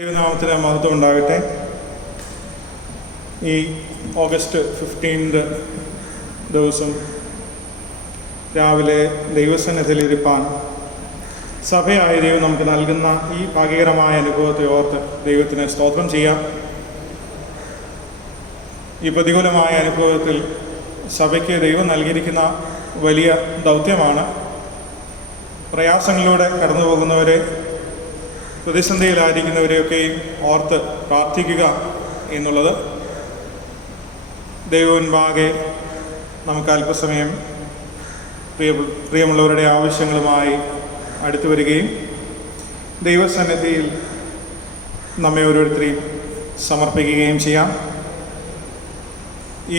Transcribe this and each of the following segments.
ദൈവനാമത്തിന് മഹത്വം ഉണ്ടാകട്ടെ. ഈ ഓഗസ്റ്റ് 15 ദിവസം രാവിലെ ദൈവസന്നിധിയിലിരിപ്പാൻ സഭയായ ദൈവം നമുക്ക് നൽകുന്ന ഈ ഭാഗ്യകരമായ അനുഭവത്തെ ഓർത്ത് ദൈവത്തിന് സ്തോത്രം ചെയ്യാം. ഈ പ്രതികൂലമായ അനുഭവത്തിൽ സഭയ്ക്ക് ദൈവം നൽകിയിരിക്കുന്ന വലിയ ദൗത്യമാണ് പ്രയാസങ്ങളിലൂടെ കടന്നു പോകുന്നവരെ, പ്രതിസന്ധിയിലായിരിക്കുന്നവരെയൊക്കെയും ഓർത്ത് പ്രാർത്ഥിക്കുക എന്നുള്ളത്. ദൈവമുൻപാകെ നമുക്ക് അല്പസമയം പ്രിയമുള്ളവരുടെ ആവശ്യങ്ങളുമായി അടുത്തു വരികയും ദൈവസന്നിധിയിൽ നമ്മെ ഓരോരുത്തരെയും സമർപ്പിക്കുകയും ചെയ്യാം.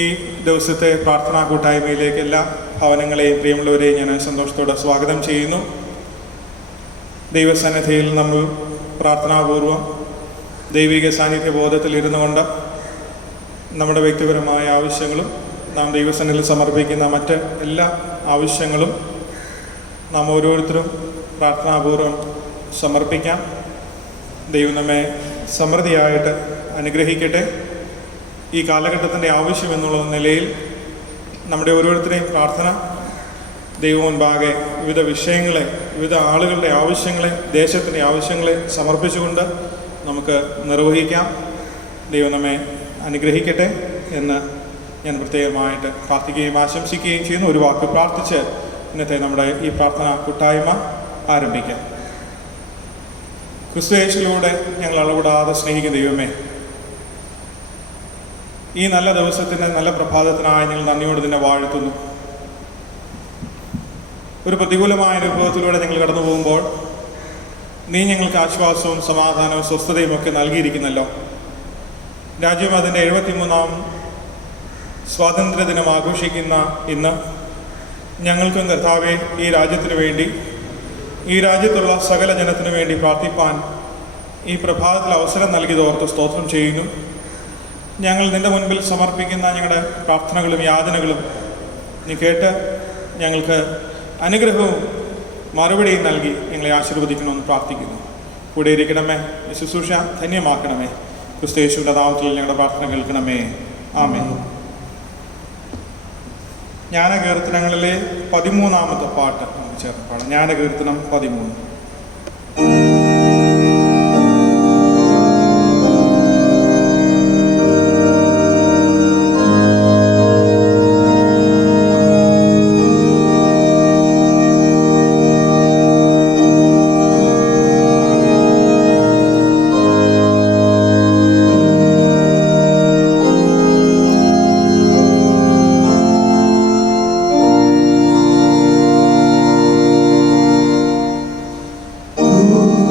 ഈ ദിവസത്തെ പ്രാർത്ഥനാ കൂട്ടായ്മയിലേക്ക് എല്ലാ ഭവനങ്ങളെയും പ്രിയമുള്ളവരെയും ഞാൻ സന്തോഷത്തോടെ സ്വാഗതം ചെയ്യുന്നു. ദൈവസന്നിധിയിൽ നമ്മൾ പ്രാർത്ഥനാപൂർവം ദൈവിക സാന്നിധ്യ ബോധത്തിലിരുന്നു കൊണ്ട് നമ്മുടെ വ്യക്തിപരമായ ആവശ്യങ്ങളും നാം ദൈവസന്നിധിയിൽ സമർപ്പിക്കുന്ന മറ്റ് എല്ലാ ആവശ്യങ്ങളും നാം ഓരോരുത്തരും പ്രാർത്ഥനാപൂർവം സമർപ്പിക്കാം. ദൈവം നമ്മെ സമൃദ്ധിയായിട്ട് അനുഗ്രഹിക്കട്ടെ. ഈ കാലഘട്ടത്തിൻ്റെ ആവശ്യം എന്നുള്ള നിലയിൽ നമ്മുടെ ഓരോരുത്തരെയും പ്രാർത്ഥന ദൈവം മുൻപാകെ വിവിധ വിഷയങ്ങളെ, വിവിധ ആളുകളുടെ ആവശ്യങ്ങളെ, ദേശത്തിൻ്റെ ആവശ്യങ്ങളെ സമർപ്പിച്ചുകൊണ്ട് നമുക്ക് നിർവഹിക്കാം. ദൈവം നമ്മെ അനുഗ്രഹിക്കട്ടെ എന്ന് ഞാൻ പ്രത്യേകമായിട്ട് പ്രാർത്ഥിക്കുകയും ആശംസിക്കുകയും ചെയ്യുന്നു. ഒരു വാക്ക് പ്രാർത്ഥിച്ച് ഇന്നത്തെ നമ്മുടെ ഈ പ്രാർത്ഥന കൂട്ടായ്മ ആരംഭിക്കാം. ക്രിസ്തുയേശുവിലൂടെ ഞങ്ങൾ അളവിടാതെ സ്നേഹിക്കുന്ന ദൈവമേ, ഈ നല്ല ദിവസത്തിന്, നല്ല പ്രഭാതത്തിനായി ഞങ്ങൾ നന്ദിയോട് നിന്നെ വാഴ്ത്തുന്നു. ഒരു പ്രതികൂലമായ അനുഭവത്തിലൂടെ ഞങ്ങൾ കടന്നു പോകുമ്പോൾ നീ ഞങ്ങൾക്ക് ആശ്വാസവും സമാധാനവും സ്വസ്ഥതയും ഒക്കെ നൽകിയിരിക്കുന്നല്ലോ. രാജ്യം അതിൻ്റെ 73ാം സ്വാതന്ത്ര്യ ദിനം ആഘോഷിക്കുന്ന ഇന്ന് ഞങ്ങൾക്കും കർത്താവെ ഈ രാജ്യത്തിനു വേണ്ടി, ഈ രാജ്യത്തുള്ള സകല ജനത്തിനു വേണ്ടി പ്രാർത്ഥിപ്പാൻ ഈ പ്രഭാതത്തിൽ അവസരം നൽകിയതോർത്ത് സ്തോത്രം ചെയ്യുന്നു. ഞങ്ങൾ നിൻ്റെ മുൻപിൽ സമർപ്പിക്കുന്ന ഞങ്ങളുടെ പ്രാർത്ഥനകളും യാതനകളും നീ കേട്ട് ഞങ്ങൾക്ക് അനുഗ്രഹവും മറുപടിയും നൽകി ഞങ്ങളെ ആശീർവദിക്കണമെന്ന് പ്രാർത്ഥിക്കുന്നു. കൂടെ ഇരിക്കണമേ, ശുശ്രൂഷ ധന്യമാക്കണമേ. ക്രിസ്തുയേശുവിൻ്റെ നാമത്തിൽ ഞങ്ങളുടെ പ്രാർത്ഥന കേൾക്കണമേ. ആമേൻ. ജ്ഞാനകീർത്തനങ്ങളിലെ 13ാമത്തെ പാട്ട് നമുക്ക് ചേർന്ന് പാടാം. ജ്ഞാനകീർത്തനം 13. Oh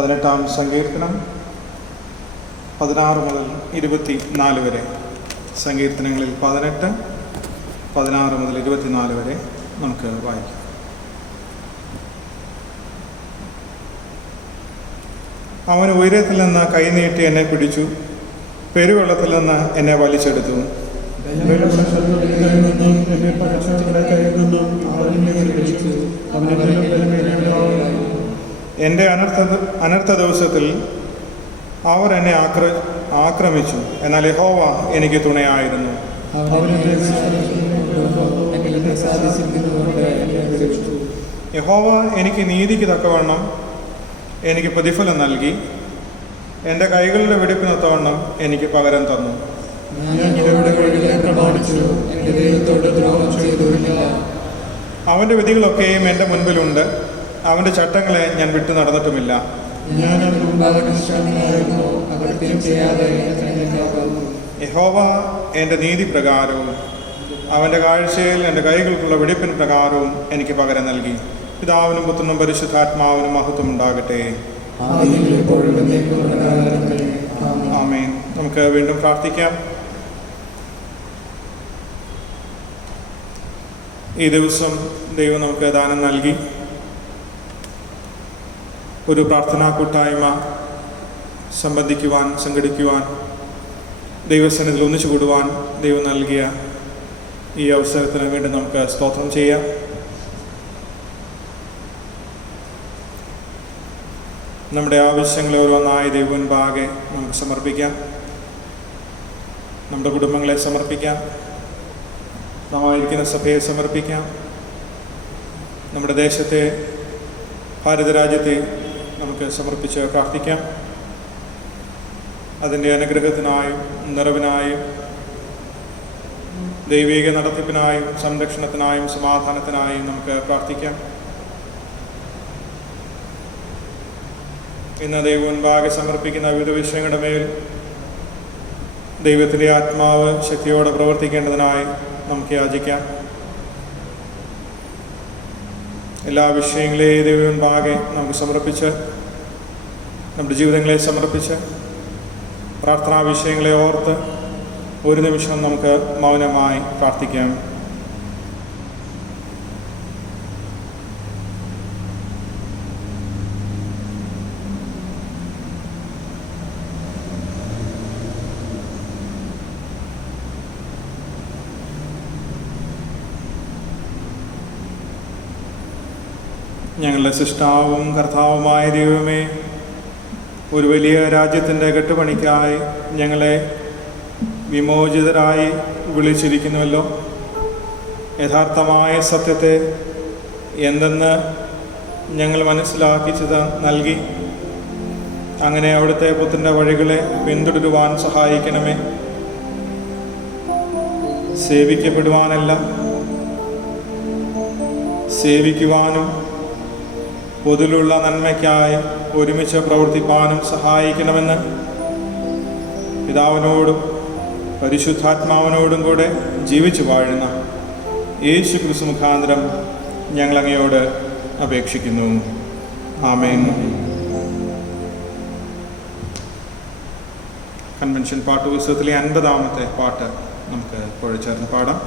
18-ാം സങ്കീർത്തനം 16 മുതൽ 24 വരെ. സങ്കീർത്തനങ്ങളിൽ 18, 16 മുതൽ 24 വരെ നമുക്ക് വായിക്കാം. അവൻ ഉയരത്തിൽ നിന്ന് കൈനീട്ടി എന്നെ പിടിച്ചു, പെരുവെള്ളത്തിൽ നിന്ന് എന്നെ വലിച്ചെടുത്തു. എൻ്റെ അനർത്ഥ ദിവസത്തിൽ അവർ എന്നെ ആക്രമിച്ചു, എന്നാൽ യഹോവ എനിക്ക് തുണയായിരുന്നു. യഹോവ എനിക്ക് നീതിക്ക് തക്കവണ്ണം എനിക്ക് പ്രതിഫലം നൽകി, എൻ്റെ കൈകളുടെ വെടിപ്പിനൊത്തവണ്ണം എനിക്ക് പകരം തന്നു. അവൻ്റെ വിധികളൊക്കെയും എൻ്റെ മുൻപിലുണ്ട്, അവൻ്റെ ചട്ടങ്ങളെ ഞാൻ വിട്ടു നടന്നിട്ടുമില്ല. യഹോവ എൻ്റെ നീതി പ്രകാരവും അവൻ്റെ കാഴ്ചയിൽ എൻ്റെ കൈകൾക്കുള്ള വെടിപ്പിന് പ്രകാരവും എനിക്ക് പകരം നൽകി. പിതാവിനും പുത്രനും പരിശുദ്ധാത്മാവിനും മഹത്വം ഉണ്ടാകട്ടെ. ആമേൻ. നമുക്ക് വീണ്ടും പ്രാർത്ഥിക്കാം. ഈ ദിവസം ദൈവം നമുക്ക് ദാനം നൽകി. ഒരു പ്രാർത്ഥനാ കൂട്ടായ്മ സംഘടിക്കുവാൻ ദൈവസന്നിധിയിൽ ഒന്നിച്ചു കൂടുവാൻ ദൈവം നൽകിയ ഈ അവസരത്തിന് വേണ്ടി നമുക്ക് സ്തോത്രം ചെയ്യാം. നമ്മുടെ ആവശ്യങ്ങളെ ഓരോന്നായി ദൈവമുൻപാകെ നമുക്ക് സമർപ്പിക്കാം. നമ്മുടെ കുടുംബങ്ങളെ സമർപ്പിക്കാം, നാമായിരിക്കുന്ന സഭയെ സമർപ്പിക്കാം, നമ്മുടെ ദേശത്തെ, ഭാരതരാജ്യത്തെ നമുക്ക് സമർപ്പിച്ച് പ്രാർത്ഥിക്കാം. അതിൻ്റെ അനുഗ്രഹത്തിനായും നിറവിനായും ദൈവിക നടത്തിപ്പിനായും സംരക്ഷണത്തിനായും സമാധാനത്തിനായും നമുക്ക് പ്രാർത്ഥിക്കാം. ഇന്ന് ദൈവം മുൻപാകെ സമർപ്പിക്കുന്ന വിവിധ വിഷയങ്ങളുടെ മേൽ ദൈവത്തിൻ്റെ ആത്മാവ് ശക്തിയോടെ പ്രവർത്തിക്കേണ്ടതിനായി നമുക്ക് യാചിക്കാം. എല്ലാ വിഷയങ്ങളെയും ദൈവം മുൻപാകെ നമുക്ക് സമർപ്പിച്ച്, നമ്മുടെ ജീവിതങ്ങളെ സമർപ്പിച്ച്, പ്രാർത്ഥനാ വിഷയങ്ങളെ ഓർത്ത് ഒരു നിമിഷം നമുക്ക് മൗനമായി പ്രാർത്ഥിക്കാം. ഞങ്ങളുടെ സൃഷ്ടാവും കർത്താവുമായ ദൈവമേ, ഒരു വലിയ രാജ്യത്തിൻ്റെ കെട്ടുപണിക്കായി ഞങ്ങളെ വിമോചിതരായി വിളിച്ചിരിക്കുന്നുവല്ലോ. യഥാർത്ഥമായ സത്യത്തെ എന്തെന്ന് ഞങ്ങൾ മനസ്സിലാക്കിച്ചു നൽകി. അങ്ങനെ അവിടുത്തെ പുത്രൻ്റെ വഴികളെ പിന്തുടരുവാൻ സഹായിക്കണമേ. സേവിക്കപ്പെടുവാനല്ല, സേവിക്കുവാനും പൊതുവിലുള്ള നന്മയ്ക്കായി ഒരുമിച്ച് പ്രവർത്തിപ്പാനും സഹായിക്കണമെന്ന് പിതാവിനോടും പരിശുദ്ധാത്മാവിനോടും കൂടെ ജീവിച്ചു വാഴുന്ന യേശു ക്രിസ്തു മുഖാന്തരം ഞങ്ങൾ അങ്ങയോട് അപേക്ഷിക്കുന്നു. ആമേൻ. കൺവെൻഷൻ പാട്ട് പുസ്തകത്തിലെ 50-ാമത്തെ പാട്ട് നമുക്ക് ഇപ്പോൾ ചേർന്ന് പാടാം.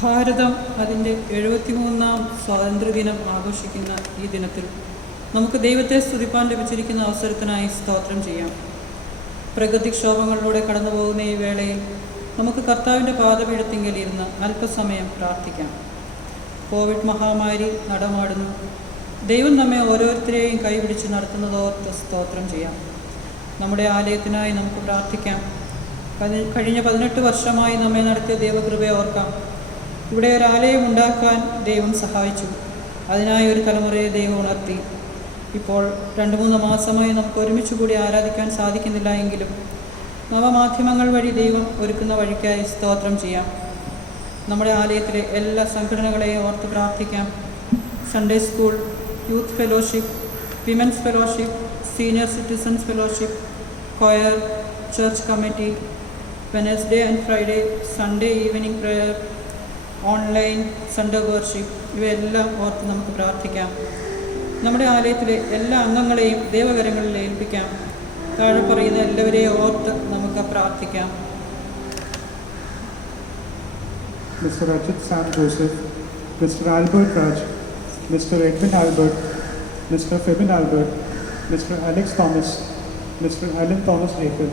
ഭാരതം അതിൻ്റെ 73-ാം സ്വാതന്ത്ര്യദിനം ആഘോഷിക്കുന്ന ഈ ദിനത്തിൽ നമുക്ക് ദൈവത്തെ സ്തുതിപ്പാൻ ലഭിച്ചിരിക്കുന്ന അവസരത്തിനായി സ്തോത്രം ചെയ്യാം. പ്രകൃതിക്ഷോഭങ്ങളിലൂടെ കടന്നു പോകുന്ന ഈ വേളയിൽ നമുക്ക് കർത്താവിൻ്റെ പാദപീഠത്തിങ്കൽ ഇരുന്ന് അല്പസമയം പ്രാർത്ഥിക്കാം. കോവിഡ് മഹാമാരി നടമാടുന്നു. ദൈവം നമ്മെ ഓരോരുത്തരെയും കൈപിടിച്ച് നടത്തുന്നതോർത്ത് സ്തോത്രം ചെയ്യാം. നമ്മുടെ ആലയത്തിനായി നമുക്ക് പ്രാർത്ഥിക്കാം. കഴിഞ്ഞ 18 വർഷമായി നമ്മെ നടത്തിയ ദൈവകൃപയെ ഓർക്കാം. ഇവിടെ ഒരു ആലയം ഉണ്ടാക്കാൻ ദൈവം സഹായിച്ചു. അതിനായി ഒരു തലമുറയെ ദൈവം ഉണർത്തി. ഇപ്പോൾ 2-3 മാസമായി നമുക്ക് ഒരുമിച്ച് കൂടി ആരാധിക്കാൻ സാധിക്കുന്നില്ല എങ്കിലും നവമാധ്യമങ്ങൾ വഴി ദൈവം ഒരുക്കുന്ന വഴിക്കായി സ്തോത്രം ചെയ്യാം. നമ്മുടെ ആലയത്തിലെ എല്ലാ സംഘടനകളെയും ഓർത്ത് പ്രാർത്ഥിക്കാം. Sunday school, youth fellowship, women's fellowship, senior citizens fellowship, choir, church committee, Wednesday and Friday Sunday evening prayer, online Sunday worship, ഇവയെല്ലാം ഓർത്ത് നമുക്ക് പ്രാർത്ഥിക്കാം. നമ്മുടെ ആലയത്തിലെ എല്ലാ അംഗങ്ങളെയും ദൈവകരങ്ങളിൽ ഏൽപ്പിക്കാം. താഴെ പറയുന്ന എല്ലാവരെയും ഓർത്ത് നമുക്ക് പ്രാർത്ഥിക്കാം. Mr. Rajat Sam Joseph, Mr. Albert Raj, Mr. Edwin Albert, Mr. Febin Albert, Mr. Alex Thomas, Mr. Alan Thomas Jacob,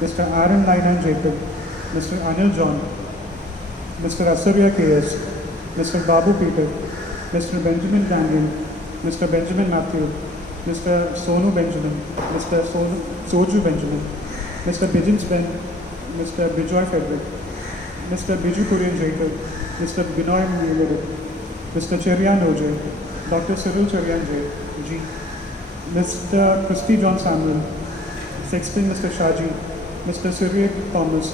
Mr. Aaron Lainan Jacob, Mr. Anil John, Mr. Asarya KS, Mr. Babu Peter, Mr. Benjamin Daniel, Mr. Benjamin Matthew, Mr. Sonu Benjamin, Mr. Soju Benjamin, Mr. Bijins Ben, Mr. Bijoy Frederick, Mr. Biju Kurian Jacob, Mr. Binoy Mulere, Mr. Cherian Oj, Dr. Cyril Cherian G, Mr. Christy John Samuel, Sexton Mr. Shaji, Mr. Cyril Thomas,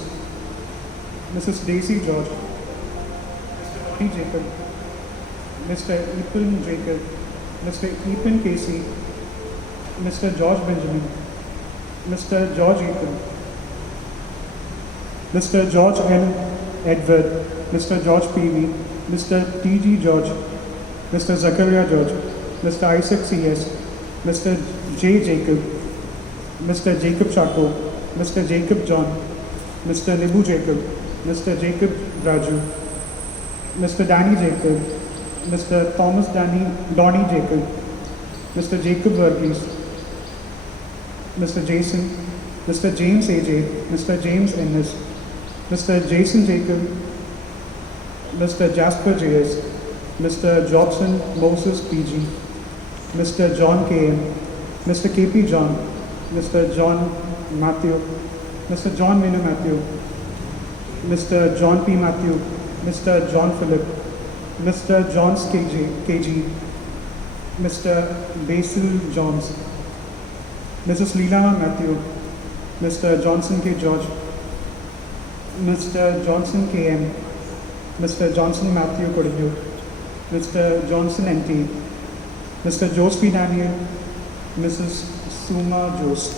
Mrs. Daisy George, Mr. Ronnie Jacob, Mr. Ethan Jacob, Mr. Ethan Casey, Mr. George Benjamin, Mr. George Ethan, Mr. George L. Edward, Mr. George P.V., Mr. T.G. George, Mr. Zachariah George, Mr. Isaac C.S., Mr. J. Jacob, Mr. Jacob Chaco, Mr. Jacob John, Mr. Nibu Jacob, Mr. Jacob Raju, Mr. Danny Jacob, Mr. Thomas Donny Jacob, Mr. Jacob Verghese, Mr. Jason, Mr. James A.J., Mr. James Ennis, Mr. Jason Jacob, Mr. Jasper J.S., Mr. Jobson Moses P.G., Mr. John K.M., Mr. K.P. John, Mr. John Matthew, Mr. John Minu Matthew, Mr. John P. Matthew, Mr. John Philip, Mr. Johns KG, Mr. Basil Johns, Mrs. Leela Matthew, Mr. Johnson K. George, Mr. Johnson K.M., Mr. Johnson Matthew Kodinyu, Mr. Johnson N.T., Mr. Jose P. Daniel, Mrs. Suma Jose.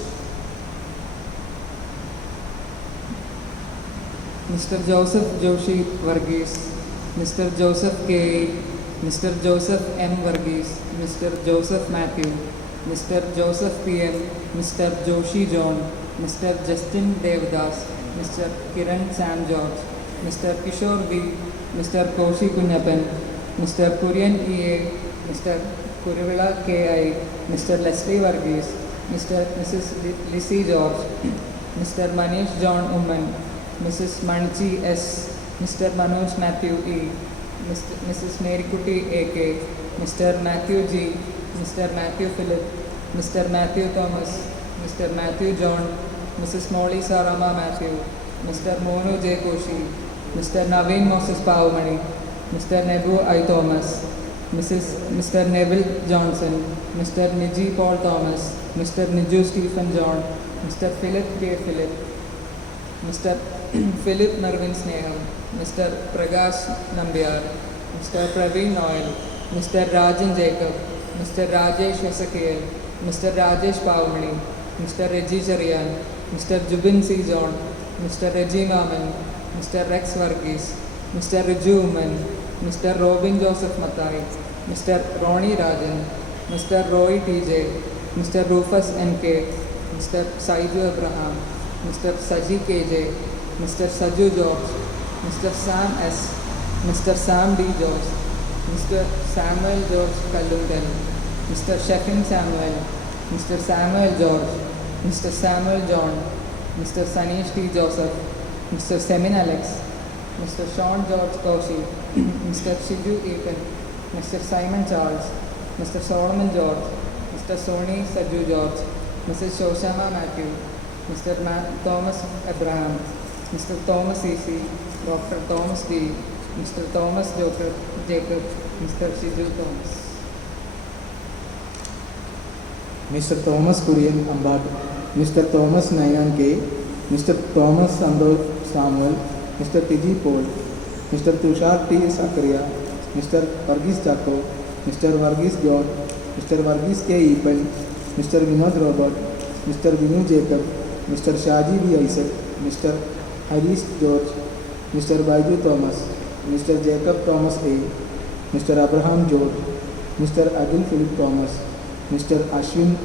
Mr. Joseph Joshi Varghese, Mr. Joseph K. Mr. Joseph M. Varghese, Mr. Joseph Matthew, Mr. Joseph P.M., Mr. Joshi John, Mr. Justin Devdas, Mr. Kiran Sam George, Mr. Kishore V., Mr. Koshi Kunyapan, Mr. Kurian E.A., Mr. Kurivila K.I., Mr. Leslie Varghese, Mrs. Lissy George, Mr. Manish John Umman, Mrs. Manchi S., Mr. Manoj Matthew E., Mrs. Nerikuti A.K., Mr. Matthew G., Mr. Matthew Philip, Mr. Matthew Thomas, Mr. Matthew John, Mrs. Molly Sarama Matthew, Mr. Monu J. Koshi, Mr. Naveen Moses Pavamani, Mr. Nebu I. Thomas, Mr. Neville Johnson, Mr. Niji Paul Thomas, Mr. Niju Stephen John, Mr. Philip K. Philip, Mr. Philip Narvin Sneham, Mr. Prakash Nambiar, Mr. Praveen Noel, Mr. Rajan Jacob, Mr. Rajesh Ezekiel, Mr. Rajesh Pavamani, Mr. Reggie Charian, Mr. Jubin C. John, Mr. Reggie Maman, Mr. Rex Varghese, Mr. Riju Uman, Mr. Robin Joseph Mathai, Mr. Ronnie Rajan, Mr. Roy TJ, Mr. Rufus NK, Mr. Saiju Abraham, Mr. Saji KJ, Mr. Saju George, Mr. Sam S, Mr. Sam D. George, Mr. Samuel George Kallundan, Mr. Sheffin Samuel, Mr. Samuel George, Mr. Samuel John, Mr. Sanish T. Joseph, Mr. Semin Alex, Mr. Sean George Kaushi, Mr. Shiju Ethan, Mr. Simon Charles, Mr. Solomon George, Mr. Soni Saju George, Mrs. Shoshama Matthew, Mr. Thomas Abraham, Mr. Thomas E.C., Dr. Thomas D., Mr. Thomas Jacob, Mr. Shiju Thomas. Mr. Thomas Kurian Ambat, Mr. Thomas Nayan K., Mr. Thomas Sandor Samuel, Mr. Tiji Paul, Mr. Tushar T. Sakaria, Mr. Varghese Chako, Mr. Varghese John, Mr. Varghese K. Epan, Mr. Vinod Robert, Mr. Vinu Jacob, Mr. Shaji B. Isaac, Mr. Harish George, Mr. Baiju Thomas, Mr. Jacob Thomas A., Mr. Abraham George, Mr. Adil Philip Thomas, Mr. Ashwin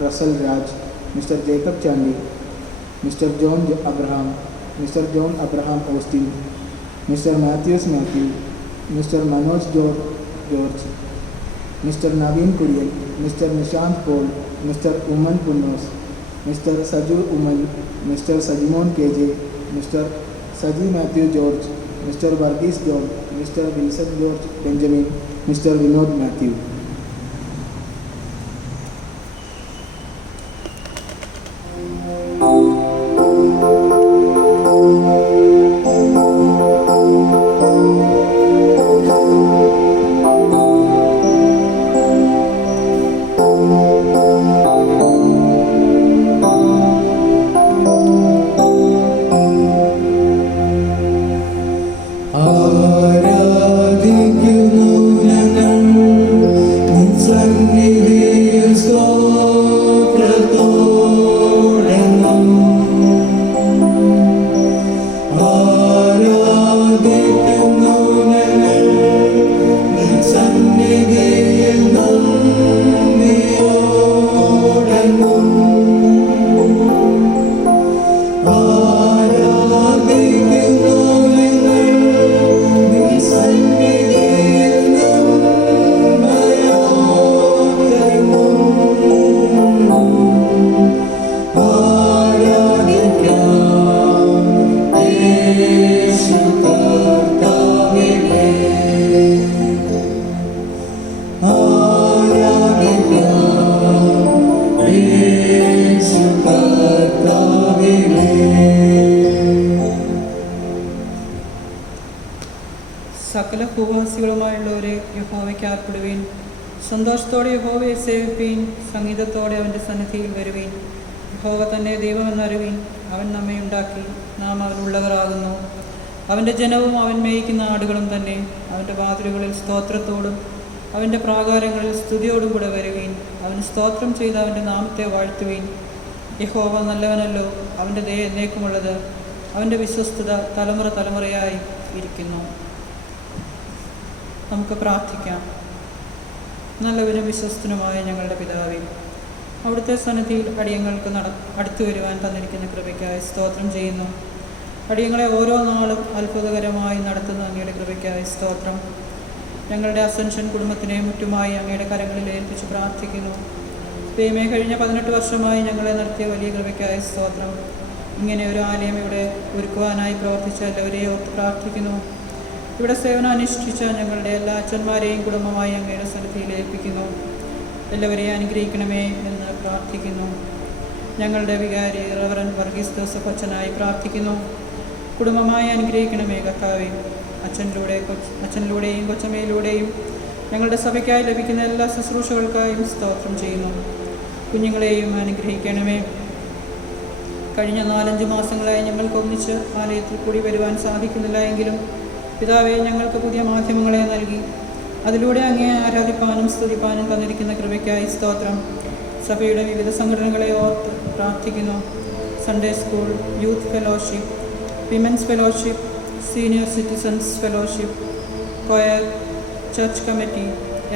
Russell Raj, Mr. Jacob Chandy, Mr. John Abraham, Mr. John Abraham Austin, Mr. Matthews Matthew, Mr. Manoj George, Mr. Naveen Kurian, Mr. Nishant Paul, Mr. Uman Punnos, Mr. Saju Uman, Mr. Sajimon KJ, Mr. Saji Matthew George, Mr. Varghese John, Mr. Wilson George Benjamin, Mr. Vinod Matthew. സകല ഭൂവാസികളുമായുള്ളവരെ യഹോവയ്ക്ക് ആർപ്പെടുവീൻ. സന്തോഷത്തോടെ യഹോവയെ സേവിപ്പീൻ. സംഗീതത്തോടെ അവൻ്റെ സന്നിധിയിൽ വരുവീൻ. യഹോവ തന്നെ ദൈവമെന്നറിവീൻ. അവൻ നമ്മെ ഉണ്ടാക്കി, നാം അവനുള്ളവരാകുന്നു. അവൻ്റെ ജനവും അവൻ മേയിക്കുന്ന ആടുകളും തന്നെ. അവൻ്റെ വാതിലുകളിൽ സ്തോത്രത്തോടും അവൻ്റെ പ്രാകാരങ്ങളിൽ സ്തുതിയോടും കൂടെ വരുവീൻ. അവന് സ്തോത്രം ചെയ്ത് അവൻ്റെ നാമത്തെ വാഴ്ത്തുവീൻ. യഹോവ നല്ലവനല്ലോ, അവൻ്റെ ദയ എന്നേക്കുമുള്ളത്. അവൻ്റെ വിശ്വസ്തത തലമുറ തലമുറയായി ഇരിക്കുന്നു. നമുക്ക് പ്രാർത്ഥിക്കാം. നല്ലവനും വിശ്വസ്തനുമായ ഞങ്ങളുടെ പിതാവേ, അവിടുത്തെ സന്നിധിയിൽ അടിയങ്ങൾക്ക് അടുത്തു വരുവാൻ തന്നിരിക്കുന്ന കൃപയ്ക്കായി സ്തോത്രം ചെയ്യുന്നു. അടിയങ്ങളെ ഓരോ നാളും അത്ഭുതകരമായി നടത്തുന്ന അങ്ങയുടെ കൃപയ്ക്കായി സ്തോത്രം. ഞങ്ങളുടെ അസെൻഷൻ കുടുംബത്തിനെ മുറ്റുമായി അങ്ങയുടെ കരങ്ങളിൽ ഏൽപ്പിച്ച് പ്രാർത്ഥിക്കുന്നു. ദൈവമേ, കഴിഞ്ഞ 18 വർഷമായി ഞങ്ങളെ നടത്തിയ വലിയ കൃപയ്ക്കായി സ്തോത്രം. ഇങ്ങനെ ഒരു ആലയം ഇവിടെ ഒരുക്കുവാനായി പ്രവർത്തിച്ച എല്ലാവരെയും ഓർത്ത് പ്രാർത്ഥിക്കുന്നു. ഇവിടെ സേവനം അനുഷ്ഠിച്ച ഞങ്ങളുടെ എല്ലാ അച്ഛന്മാരെയും കുടുംബമായി അങ്ങയുടെ സന്നിധിയിൽ ഏൽപ്പിക്കുന്നു. എല്ലാവരെയും അനുഗ്രഹിക്കണമേ എന്ന് പ്രാർത്ഥിക്കുന്നു. ഞങ്ങളുടെ വികാരി റവറൻ വർഗീസ് ജോസഫ് അച്ഛനായി പ്രാർത്ഥിക്കുന്നു. കുടുംബമായി അനുഗ്രഹിക്കണമേ കർത്താവേ. അച്ഛനിലൂടെയും കൊച്ചമ്മയിലൂടെയും ഞങ്ങളുടെ സഭയ്ക്കായി ലഭിക്കുന്ന എല്ലാ ശുശ്രൂഷകൾക്കായും സ്തോത്രം ചെയ്യുന്നു. കുഞ്ഞുങ്ങളെയും അനുഗ്രഹിക്കണമേ. കഴിഞ്ഞ 4-5 മാസങ്ങളായി ഞങ്ങൾക്ക് ഒന്നിച്ച് ആലയത്തിൽ കൂടി വരുവാൻ സാധിക്കുന്നില്ല എങ്കിലും പിതാവേ, ഞങ്ങൾക്ക് പുതിയ മാധ്യമങ്ങളെ നൽകി അതിലൂടെ അങ്ങേ ആരാധിപ്പാനും സ്തുതിപ്പാനും തന്നിരിക്കുന്ന കൃപയ്ക്കായി സ്തോത്രം. സഭയുടെ വിവിധ സംഘടനകളെ ഓർത്ത് പ്രാർത്ഥിക്കുന്നു. Sunday school, youth fellowship, women's fellowship, senior citizens fellowship, choir, church committee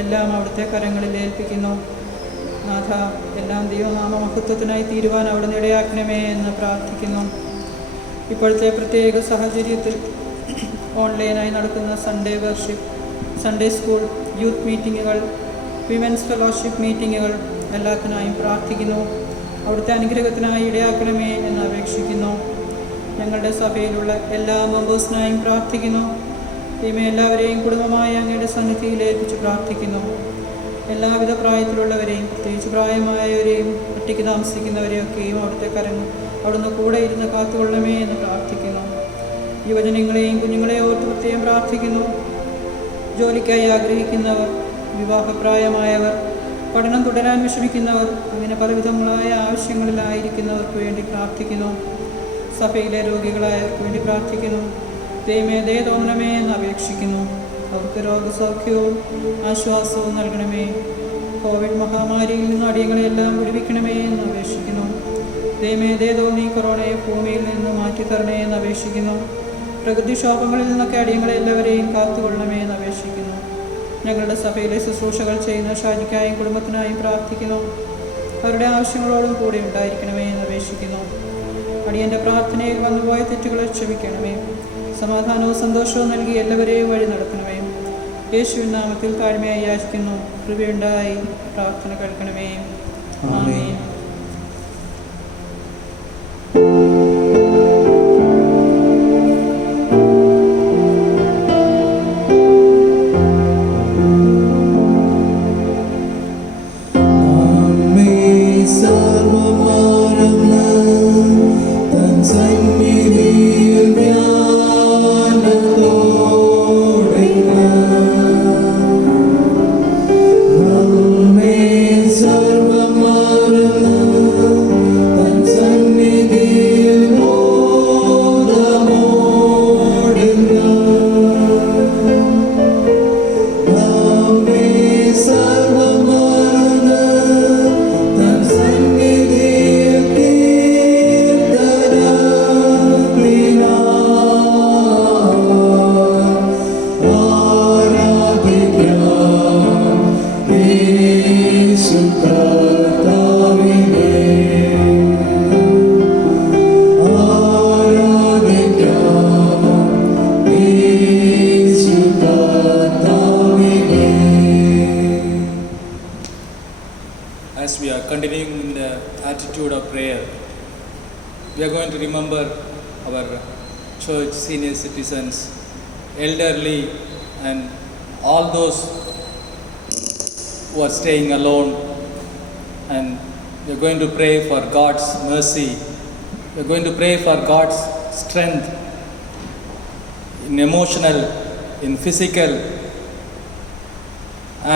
എല്ലാം അവിടുത്തെ കരങ്ങളിൽ ഏൽപ്പിക്കുന്നു. നാഥ, എല്ലാം ദൈവനാമ മഹത്വത്തിനായി തീരുവാൻ അവിടുന്ന് ഇടയാക്കണമേ എന്ന് പ്രാർത്ഥിക്കുന്നു. ഇപ്പോഴത്തെ പ്രത്യേക സാഹചര്യത്തിൽ ഓൺലൈനായി നടക്കുന്ന Sunday worship, Sunday school, youth മീറ്റിങ്ങുകൾ, വിമൻസ് ഫെലോഷിപ്പ് മീറ്റിങ്ങുകൾ എല്ലാത്തിനായും പ്രാർത്ഥിക്കുന്നു. അവിടുത്തെ അനുഗ്രഹത്തിനായി ഇടയാക്കണമേ എന്ന് അപേക്ഷിക്കുന്നു. ഞങ്ങളുടെ സഭയിലുള്ള എല്ലാ മെമ്പേഴ്സിനായും പ്രാർത്ഥിക്കുന്നു. ദൈവമേ, എല്ലാവരെയും കുടുംബമായി അങ്ങയുടെ സന്നിധിയിൽ ഏൽപ്പിച്ച് പ്രാർത്ഥിക്കുന്നു. എല്ലാവിധ പ്രായത്തിലുള്ളവരെയും പ്രത്യേകിച്ച് പ്രായമായവരെയും ഒറ്റയ്ക്ക് താമസിക്കുന്നവരെയൊക്കെയും അവിടുന്ന് കൂടെ ഇരുന്ന് കാത്തുകൊള്ളണമേ എന്ന് പ്രാർത്ഥിക്കുന്നു. യുവജനങ്ങളെയും കുഞ്ഞുങ്ങളെയും ഓർത്ത് പ്രത്യേകം പ്രാർത്ഥിക്കുന്നു. ജോലിക്കായി ആഗ്രഹിക്കുന്നവർ, വിവാഹപ്രായമായവർ, പഠനം തുടരാൻ വിഷമിക്കുന്നവർ, അങ്ങനെ പലവിധങ്ങളായ ആവശ്യങ്ങളിലായിരിക്കുന്നവർക്ക് വേണ്ടി പ്രാർത്ഥിക്കുന്നു. സഭയിലെ രോഗികളായവർക്ക് വേണ്ടി പ്രാർത്ഥിക്കുന്നു. ദൈവമേ, ദയ തോന്നണമേ എന്ന് അപേക്ഷിക്കുന്നു. അവർക്ക് രോഗസൗഖ്യവും ആശ്വാസവും നൽകണമേ. കോവിഡ് മഹാമാരിയിൽ നിന്ന് അടിയങ്ങളെല്ലാം വിടുവിക്കണമേ എന്ന് അപേക്ഷിക്കുന്നു. ദൈവമേ, ദയ തോന്നി കൊറോണയെ ഭൂമിയിൽ നിന്ന് മാറ്റിത്തരണേ എന്ന് അപേക്ഷിക്കുന്നു. പ്രകൃതിക്ഷോഭങ്ങളിൽ നിന്നൊക്കെ അടിയങ്ങളെ എല്ലാവരെയും കാത്തുകൊള്ളണമേ എന്ന് അപേക്ഷിക്കുന്നു. ഞങ്ങളുടെ സഭയിലെ ശുശ്രൂഷകൾ ചെയ്യുന്ന ഷാജിക്കായും കുടുംബത്തിനായും പ്രാർത്ഥിക്കുന്നു. അവരുടെ ആവശ്യങ്ങളോടും കൂടെ ഉണ്ടായിരിക്കണമേ എന്ന് അപേക്ഷിക്കുന്നു. അടിയൻ്റെ പ്രാർത്ഥനയിൽ വന്നുപോയ തെറ്റുകളെ ക്ഷമിക്കണമേ. സമാധാനവും സന്തോഷവും നൽകി എല്ലാവരെയും വഴി നടത്തണമേ. യേശുവിൻ നാമത്തിൽ താഴ്മയായി യാചിക്കുന്നു. കൃപയുണ്ടായി പ്രാർത്ഥന കേൾക്കണമേ. ആമേൻ. As we are continuing in the attitude of prayer, we are going to remember our church senior citizens, elderly, and all those who are staying alone. And we are going to pray for God's mercy. We are going to pray for God's strength in emotional, in physical,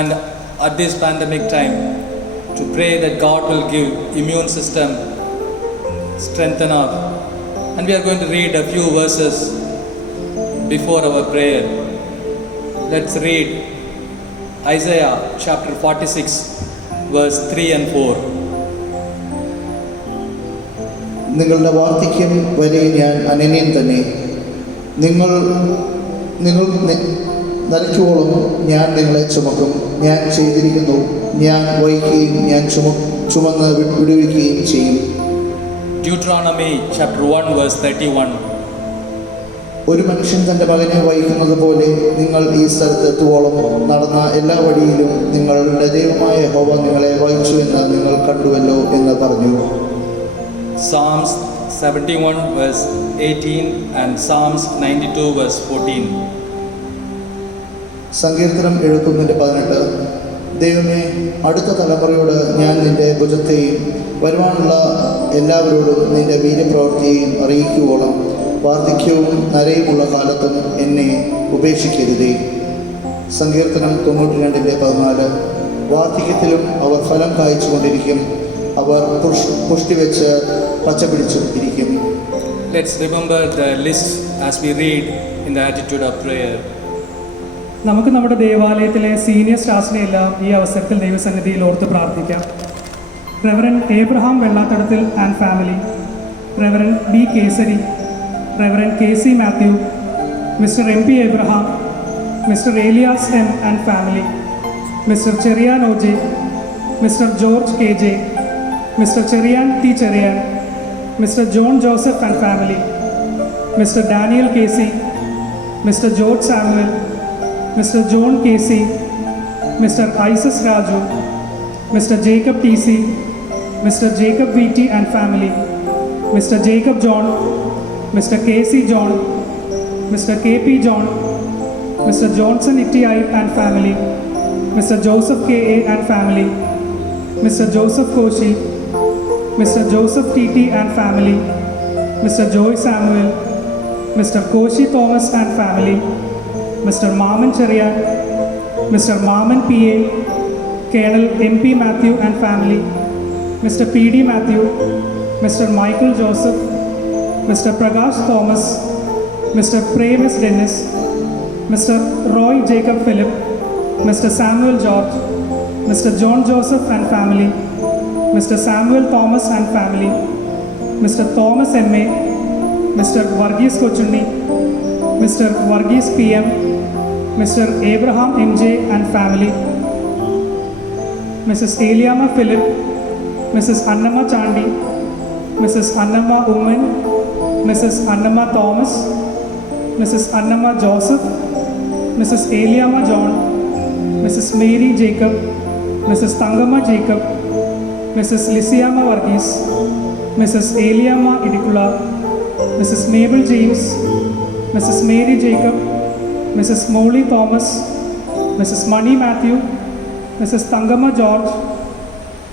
and at this pandemic time, to pray that God will give immune system strengthen up. And we are going to read a few verses before our prayer. Let's read Isaiah chapter 46 verse 3 and 4. നിങ്ങളുടെ വാർദ്ധക്യം വരെ ഞാൻ അനന്യൻ തന്നെ. നിങ്ങൾ നനയ്ക്കോളം ഞാൻ നിങ്ങളെ ചുമക്കും. ഞാൻ ചെയ്തിരിക്കുന്നു, ഞാൻ വഹിക്കുകയും ഞാൻ ചുമന്ന് വിടുവിക്കുകയും ചെയ്യും. Deuteronomy chapter 1 verse 31. ഒരു മനുഷ്യൻ തൻ്റെ മകനെ വഹിക്കുന്നത് പോലെ നിങ്ങൾ ഈ സ്ഥലത്തെത്തുവോളം നടന്ന എല്ലാ വഴിയിലും നിങ്ങളുടെ ദൈവമായ യഹോവ നിങ്ങളെ വഹിച്ചു എന്ന് നിങ്ങൾ കണ്ടുവല്ലോ എന്ന് പറഞ്ഞു. Psalms 71 verse 18 and Psalms 92 verse 14. സങ്കീർത്തനം 71:18. ദൈവമേ, അടുത്ത തലമുറയോട് ഞാൻ നിന്റെ ഭുജത്തെയും വരുവാനുള്ള എല്ലാവരോടും നിന്റെ വീര്യപ്രവൃത്തിയെയും അറിയിക്കുവോളം വാർദ്ധക്യവും നരയുമുള്ള കാലത്തും എന്നെ ഉപേക്ഷിക്കരുതേ. സങ്കീർത്തനം 92:14. വാർദ്ധക്യത്തിലും അവർ ഫലം കായ്ച്ചുകൊണ്ടിരിക്കും, അവർ പുഷ്ടി വെച്ച് പച്ചപിടിച്ചു ഇരിക്കും. Let's remember the list as we read in the attitude of prayer. നമുക്ക് നമ്മുടെ ദേവാലയത്തിലെ സീനിയർ സ്റ്റാഫിനെയെല്ലാം ഈ അവസരത്തിൽ ദൈവസന്നിധിയിൽ ഓർത്ത് പ്രാർത്ഥിക്കാം. Reverend Abraham Vellathadathil and family, reverend B Kesari, reverend KC Mathew, Mr MP Abraham, Mr Elias M and family, Mr Cherian OJ, Mr George KJ, Mr Cherian T Cherian, Mr John Joseph and family, Mr Daniel KC, Mr George Samuel, Mr. John KC, Mr. Isis Raju, Mr. Jacob TC, Mr. Jacob VT and family, Mr. Jacob John, Mr. KC John, Mr. KP John, Mr. Johnson Ittai and family, Mr. Joseph KA and family, Mr. Joseph Koshi, Mr. Joseph TT and family, Mr. Joy Samuel, Mr. Koshi Thomas and family, Mr. Maman Cherian, Mr. Maman PA, Colonel MP Matthew and family, Mr. PD Matthew, Mr. Michael Joseph, Mr. Prakash Thomas, Mr. Pravis Dennis, Mr. Roy Jacob Philip, Mr. Samuel George, Mr. John Joseph and family, Mr. Samuel Thomas and family, Mr. Thomas MA, Mr. Varghese Kochunni, Mr. Varghese PM, Mr. Abraham MJ and family, Mrs. Eliama Philip, Mrs. Annama Chandi, Mrs. Annama Woman, Mrs. Annama Thomas, Mrs. Annama Joseph, Mrs. Eliama John, Mrs. Mary Jacob, Mrs. Tangama Jacob, Mrs. Lysiama Varghese, Mrs. Eliama Idikula, Mrs. Mabel James, Mrs. Mary Jacob, Mrs. Molly Thomas, Mrs. Money Matthew, Mrs. Tangama George,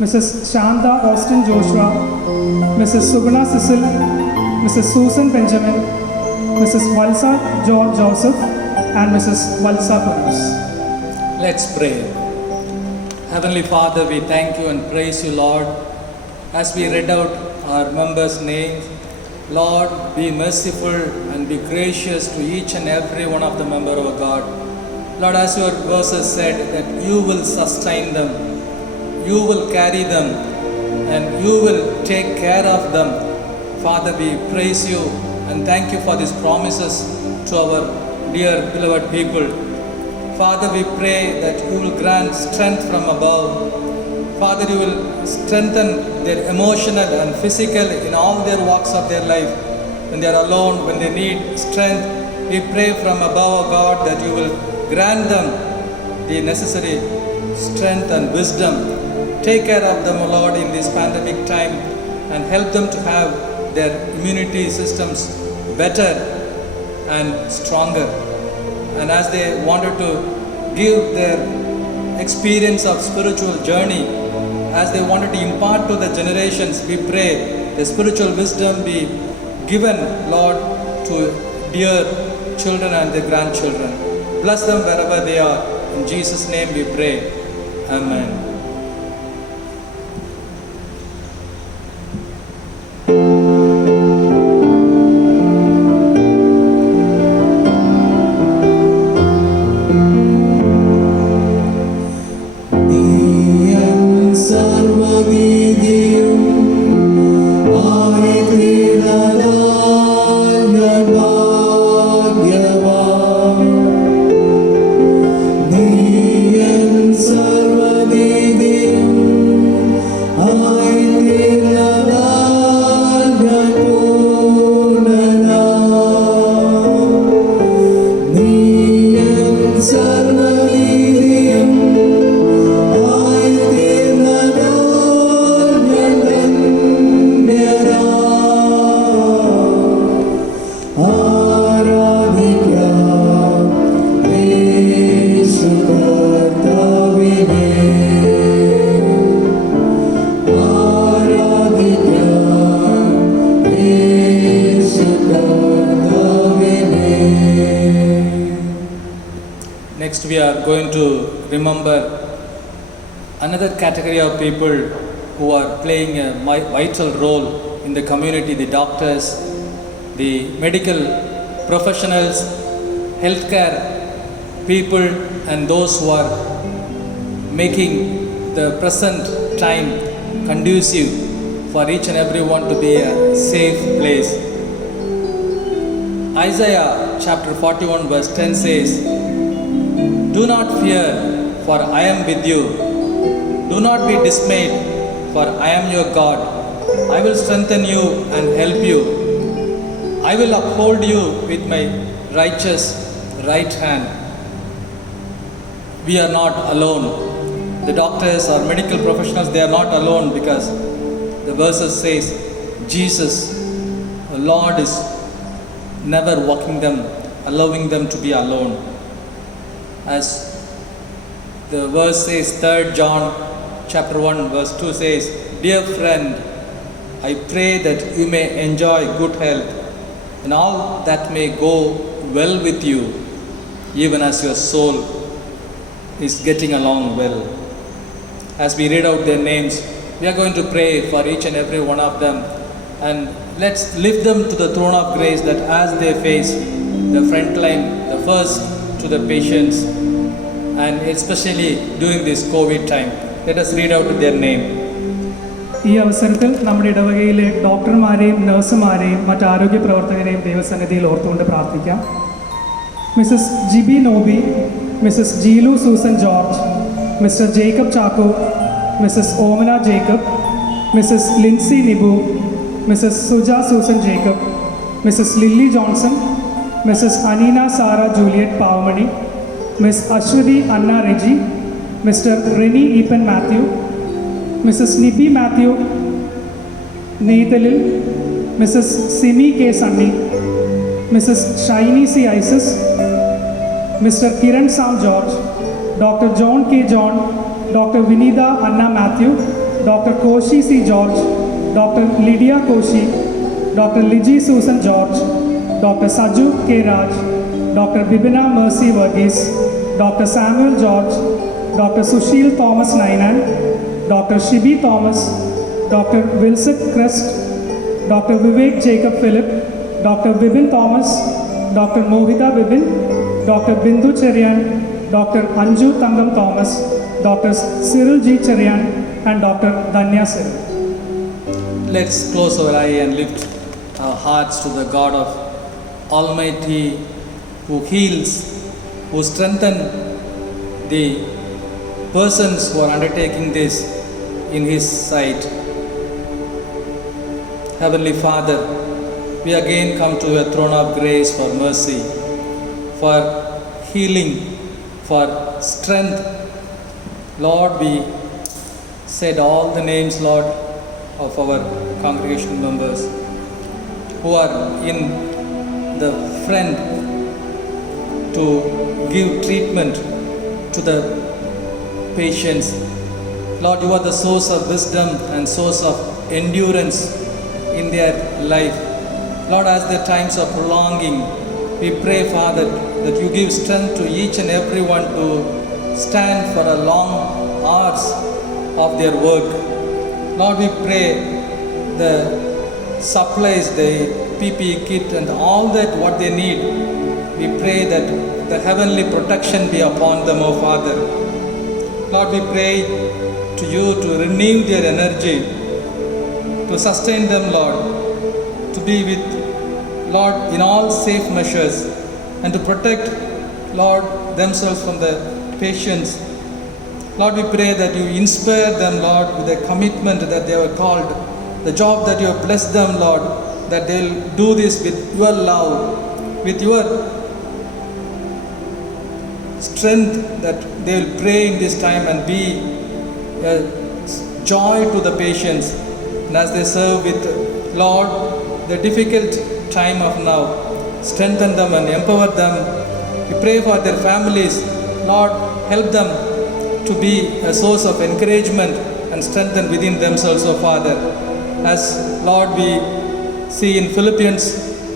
Mrs. Shanta Austin Joshua, Mrs. Subhana Cecil, Mrs. Susan Benjamin, Mrs. Valsa George Joseph, and Mrs. Valsa Thomas. Let's pray. Heavenly Father, we thank you and praise you, Lord, as we read out our members' names. Lord, be merciful and be gracious to each and every one of the member of God. Lord, as your verses said, that you will sustain them, you will carry them, and you will take care of them. Father, we praise you and thank you for these promises to our dear beloved people. Father, we pray that you will grant strength from above. Father, you will strengthen their emotional and physical in all their walks of their life. When they are alone, when they need strength, we pray from above, O God, that you will grant them the necessary strength and wisdom. Take care of them, O Lord, in this pandemic time and help them to have their immunity systems better and stronger. And as they wanted to give their experience of spiritual journey, as they wanted to impart to the generations, we pray the spiritual wisdom be given, Lord, to dear children and their grandchildren. Bless them wherever they are. In Jesus' name we pray. Amen. Amen. Next, we are going to remember another category of people who are playing a vital role in the community: the doctors, the medical professionals, healthcare people, and those who are making the present time conducive for each and everyone to be a safe place. Isaiah chapter 41 verse 10 says, "Do not fear, for I am with you. Do not be dismayed, for I am your God. I will strengthen you and help you. I will uphold you with my righteous right hand." We are not alone. The doctors or medical professionals, they are not alone, because the verses says Jesus, the Lord, is never walking them, allowing them to be alone. As the verse says, 3rd John chapter 1 verse 2 says, "Dear friend, I pray that you may enjoy good health and all that may go well with you, even as your soul is getting along well." As we read out their names, we are going to pray for each and every one of them, and let's lift them to the throne of grace, that as they face the front line, the first to the patients, and especially during this COVID time, let us read out their name. ഈ അവസരത്തിൽ നമ്മുടെ ഇടവകയിലെ ഡോക്ടർമാരെയും നഴ്സുമാരെയും മറ്റ് ആരോഗ്യ പ്രവർത്തകരെയും ദൈവസന്നിധിയിൽ ഓർത്തുകൊണ്ട് പ്രാർത്ഥിക്കാം. Mrs Jibi Nobi, Mrs Jeelu Susan George, Mr Jacob Chacko, Mrs Omana Jacob, Mrs Lincy Nibu, Mrs Suja Susan Jacob, Mrs Lilly Johnson, Mrs Aneena Sara Juliet Pavamani, miss Aswathy Anna Reji, Mr Reny Eapen Mathew, Mrs Nibi Mathew നെയ്തലിൽ, Mrs Simi K Sunny, Mrs Shiny C ഐസസ്, Mr Kiran Sam George, doctor John K John, doctor Vineetha Anna Mathew, doctor Koshy C George, doctor Lydia Koshy, doctor Liji Susan George, doctor Saju K Raj, doctor Bibina Mercy Varghese, doctor Samuel George, doctor Susheel Thomas Ninan, doctor Shibi Thomas, doctor Wilset Christ, doctor Vivek Jacob Philip, doctor Bibin Thomas, doctor Mohitha Bibin, doctor Bindu Cherian, doctor Anju Thankam Thomas, doctor Cyril G Cherian, and Dr. Danya Sir. Let's close our eye and lift our hearts to the God of Almighty, who heals, who strengthens the persons who are undertaking this in His sight. Heavenly Father, we again come to your throne of grace for mercy, for healing, for strength. Lord, we said all the names, Lord, of our congregation members who are in the front to give treatment to the patients. Lord, you are the source of wisdom and source of endurance in their life. Lord, as the times are prolonging, we pray, Father, that you give strength to each and every one to stand for a long hours of their work. Lord, we pray the supplies, the PPE kit and all that what they need, we pray that the heavenly protection be upon them, O Father. Lord, we pray to you to renew their energy, to sustain them, Lord, to be with, Lord, in all safe measures, and to protect, Lord, themselves from the patients. Lord, we pray that you inspire them, Lord, with the commitment that they were called, the job that you have blessed them, Lord, that they'll do this with your love, with your strength, that they'll pray in this time and be a joy to the patients. And as they serve with, Lord, the difficult time of now, strengthen them and empower them. We pray for their families. Lord, help them to be a source of encouragement and strengthen within themselves, O Father. As Lord, we see in Philippians